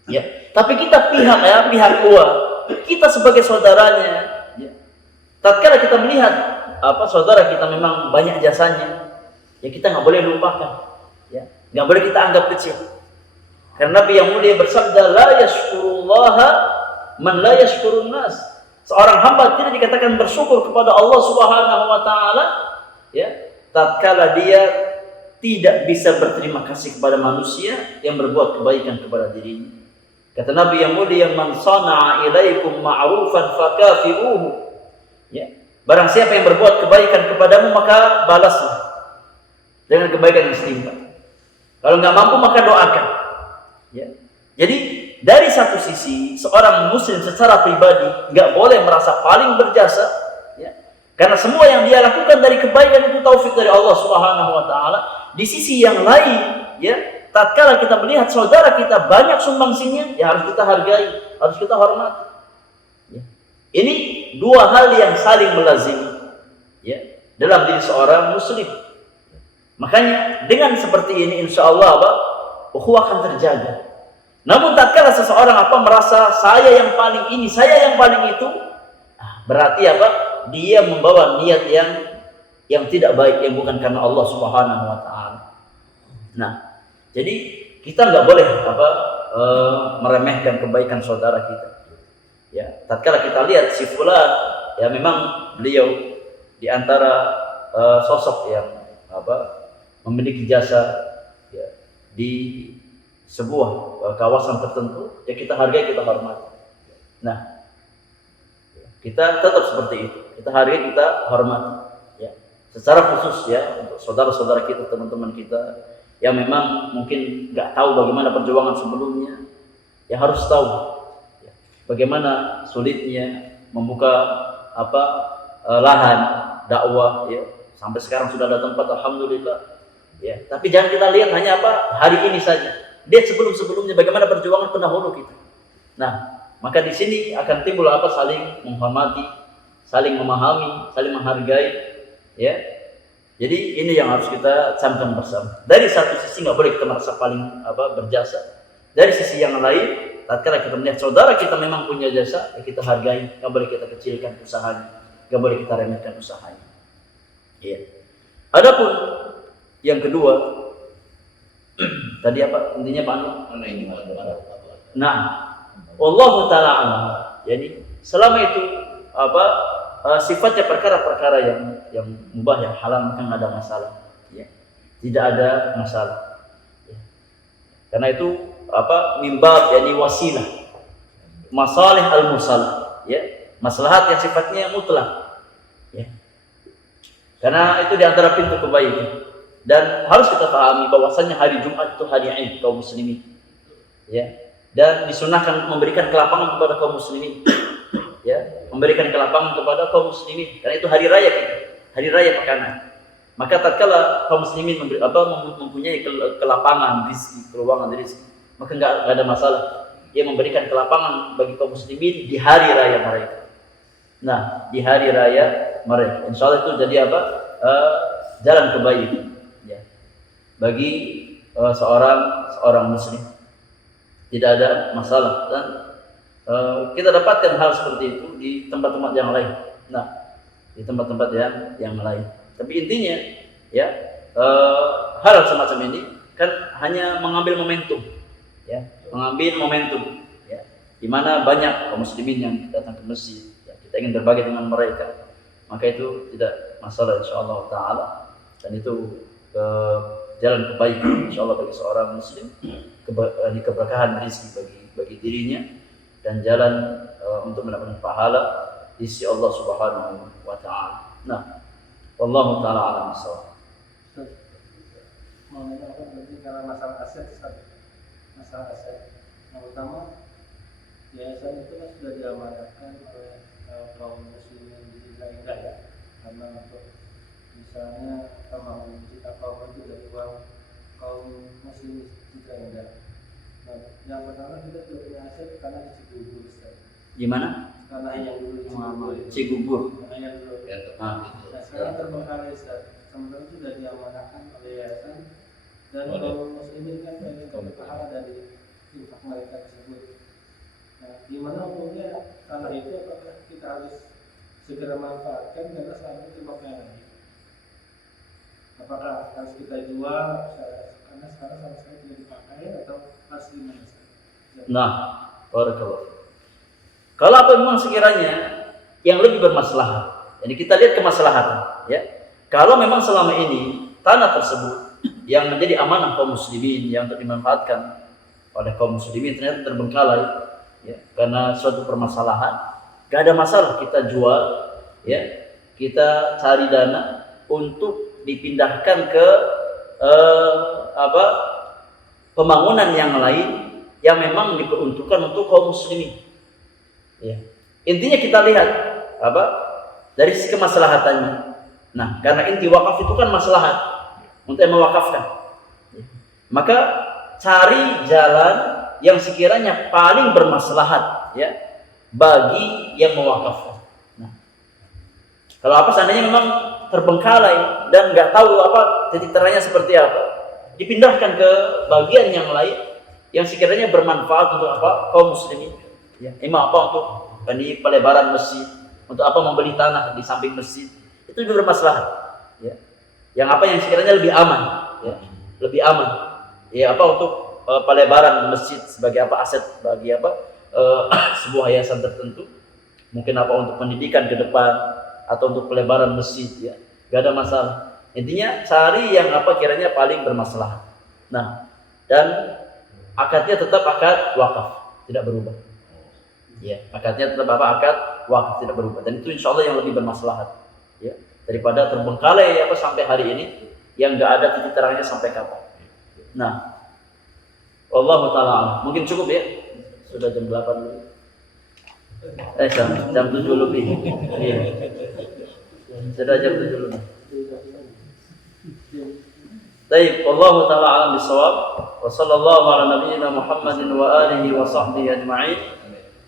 Ya. Tapi kita pihak luar, kita sebagai saudaranya, ya. Tatkala kita melihat saudara kita memang banyak jasanya, ya kita nggak boleh lupakan. Ya. Nggak boleh kita anggap kecil. Karena Nabi yang mulia bersabda, la yashkurullaha man la yashkurun nas. Seorang hamba tidak dikatakan bersyukur kepada Allah Subhanahu wa taala, ya, tatkala dia tidak bisa berterima kasih kepada manusia yang berbuat kebaikan kepada dirinya. Kata Nabi yang mulia, man sana'a ilaikum ma'rufan fakafi'uhu. Ya, barang siapa yang berbuat kebaikan kepadamu maka balaslah dengan kebaikan yang setimpal. Kalau nggak mampu maka doakan. Ya. Jadi dari satu sisi seorang muslim secara pribadi nggak boleh merasa paling berjasa, ya, karena semua yang dia lakukan dari kebaikan itu taufik dari Allah Subhanahu wa taala. Di sisi yang lain, ya, tatkala kita melihat saudara kita banyak sumbangsinya, ya harus kita hargai, harus kita hormati. Ya. Ini dua hal yang saling melazimi, ya, dalam diri seorang muslim. Makanya dengan seperti ini insya Allah ukhuwah akan terjaga. Namun tatkala seseorang merasa saya yang paling ini, saya yang paling itu, berarti dia membawa niat yang tidak baik, yang bukan karena Allah Subhanahu wa taala. Nah, jadi kita nggak boleh meremehkan kebaikan saudara kita. Ya, tatkala kita lihat si fulan, ya memang beliau di antara sosok yang memiliki jasa, ya, di sebuah kawasan tertentu, ya kita hargai, kita hormati. Nah, kita tetap seperti itu. Kita hargai, kita hormati. Ya, secara khusus ya untuk saudara-saudara kita, teman-teman kita yang memang mungkin nggak tahu bagaimana perjuangan sebelumnya, yang harus tahu ya, bagaimana sulitnya membuka lahan dakwah ya. Sampai sekarang sudah ada tempat, alhamdulillah ya. Tapi jangan kita lihat hanya hari ini saja. Lihat sebelum-sebelumnya bagaimana perjuangan pendahulu kita. Nah, maka di sini akan timbul saling menghormati, saling memahami, saling menghargai ya. Jadi ini yang harus kita camkan bersama. Dari satu sisi nggak boleh kita merasa paling berjasa. Dari sisi yang lain, tatkala kita melihat saudara kita memang punya jasa, ya kita hargai, nggak boleh kita kecilkan usahanya, nggak boleh kita remehkan usahanya. Iya. Adapun yang kedua, tadi intinya Pak Anu? Nah, Allah Taala jadi selama itu sifatnya perkara-perkara yang mubah, yang halal, maka nggak ada masalah ya. Tidak ada masalah ya. Karena itu mimbab yani wasilah masalih al-musalah ya, maslahat yang sifatnya mutlak ya. Karena itu diantara pintu kebaikan. Dan harus kita pahami bahwasanya hari Jumat itu hari Id kaum muslimin ya. Dan disunahkan memberikan kelapangan kepada kaum muslimin ya, memberikan kelapangan kepada kaum muslimin karena itu hari raya kita, hari raya pekanan. Maka tatkala kaum muslimin mempunyai kelapangan rezeki, keluangan rezeki, maka enggak ada masalah dia memberikan kelapangan bagi kaum muslimin di hari raya mereka. Nah, di hari raya mereka insyaallah itu jadi jalan kebaikan ya bagi seorang muslim. Tidak ada masalah dan kita dapatkan hal seperti itu di tempat-tempat yang lain. Nah, di tempat-tempat yang lain. Tapi intinya ya hal semacam ini kan hanya mengambil momentum ya, mengambil momentum ya, di mana banyak kaum muslimin yang datang ke masjid ya, kita ingin berbagi dengan mereka, maka itu tidak masalah insyaallah taala, dan itu jalan kebaikan insyaallah bagi seorang muslim, keberkahan rezeki bagi dirinya, dan jalan untuk mendapatkan pahala di sisi Allah Subhanahu wa taala. Nah, wallahu taala a'lam bissawab. Mengenai berarti karena masalah aset, yang pertama yayasan itu kan sudah diamanatkan oleh kaum muslimin di Indah ya, karena untuk misalnya membangun masjid apa itu dari uang kaum muslimin di Indah. Nah, yang pertama kita sudah punya aset karena di Cigugur. Gimana? Karena yang dulu Cigugur. Karena yang dulu. Nah, sekarang terbengkalai Ustaz. Sementara itu sudah diamanahkan oleh yayasan dan kaum muslimin kan pengen berpahala dari infak mereka tersebut. Nah, gimana hukumnya tanah itu, apakah kita harus segera manfaatkan karena selama itu terpakai lagi? Apakah harus kita jual karena sekarang sama sekali tidak dipakai atau harus gimana? Nah, barakallahu. Kalau memang sekiranya yang lebih bermaslahat, jadi kita lihat kemaslahatan ya. Kalau memang selama ini tanah tersebut yang menjadi amanah kaum muslimin yang dimanfaatkan oleh kaum muslimin ternyata terbengkalai ya, karena suatu permasalahan, gak ada masalah kita jual ya, kita cari dana untuk dipindahkan ke pembangunan yang lain yang memang diperuntukkan untuk kaum muslimin ya. Intinya kita lihat dari sisi kemaslahatannya. Nah, karena inti wakaf itu kan maslahat untuk yang mewakafkan ya. Maka cari jalan yang sekiranya paling bermaslahat ya bagi yang mewakafkan. Nah, kalau seandainya memang terbengkalai dan nggak tahu titik terangnya seperti apa, dipindahkan ke bagian yang lain yang sekiranya bermanfaat untuk kaum muslimin ya. Untuk pelebaran masjid, untuk membeli tanah di samping masjid, itu juga bermaslahat ya. Yang sekiranya lebih aman ya, lebih aman ya, untuk pelebaran masjid sebagai aset bagi sebuah yayasan tertentu, mungkin untuk pendidikan ke depan atau untuk pelebaran masjid ya, gak ada masalah. Intinya cari yang kiranya paling bermaslahat. Nah, dan akadnya tetap akad wakaf, tidak berubah ya, akadnya tetap akad wakaf, tidak berubah, dan itu insyaallah yang lebih bermaslahat ya, daripada terbengkalai sampai hari ini yang nggak ada titik terangnya sampai kapan. Nah, wallahu taala mungkin cukup ya Sudah jam 8 lebih. Jam 7 lebih. Iya. Sudah jam 7 lebih. Baik, wallahu taala alam bisawab. Wa sallallahu ala nabiyyina Muhammadin wa alihi wa sahbihi ajma'in.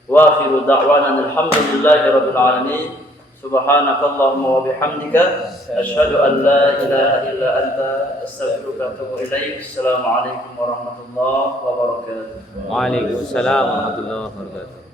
Wa akhiru da'wana alhamdulillahi rabbil alamin. Subhanakallahumma wa bihamdika asyhadu an la ilaha illa anta astaghfiruka wa atubu ilaik. Assalamualaikum warahmatullahi wabarakatuh. Waalaikumsalam warahmatullahi wabarakatuh.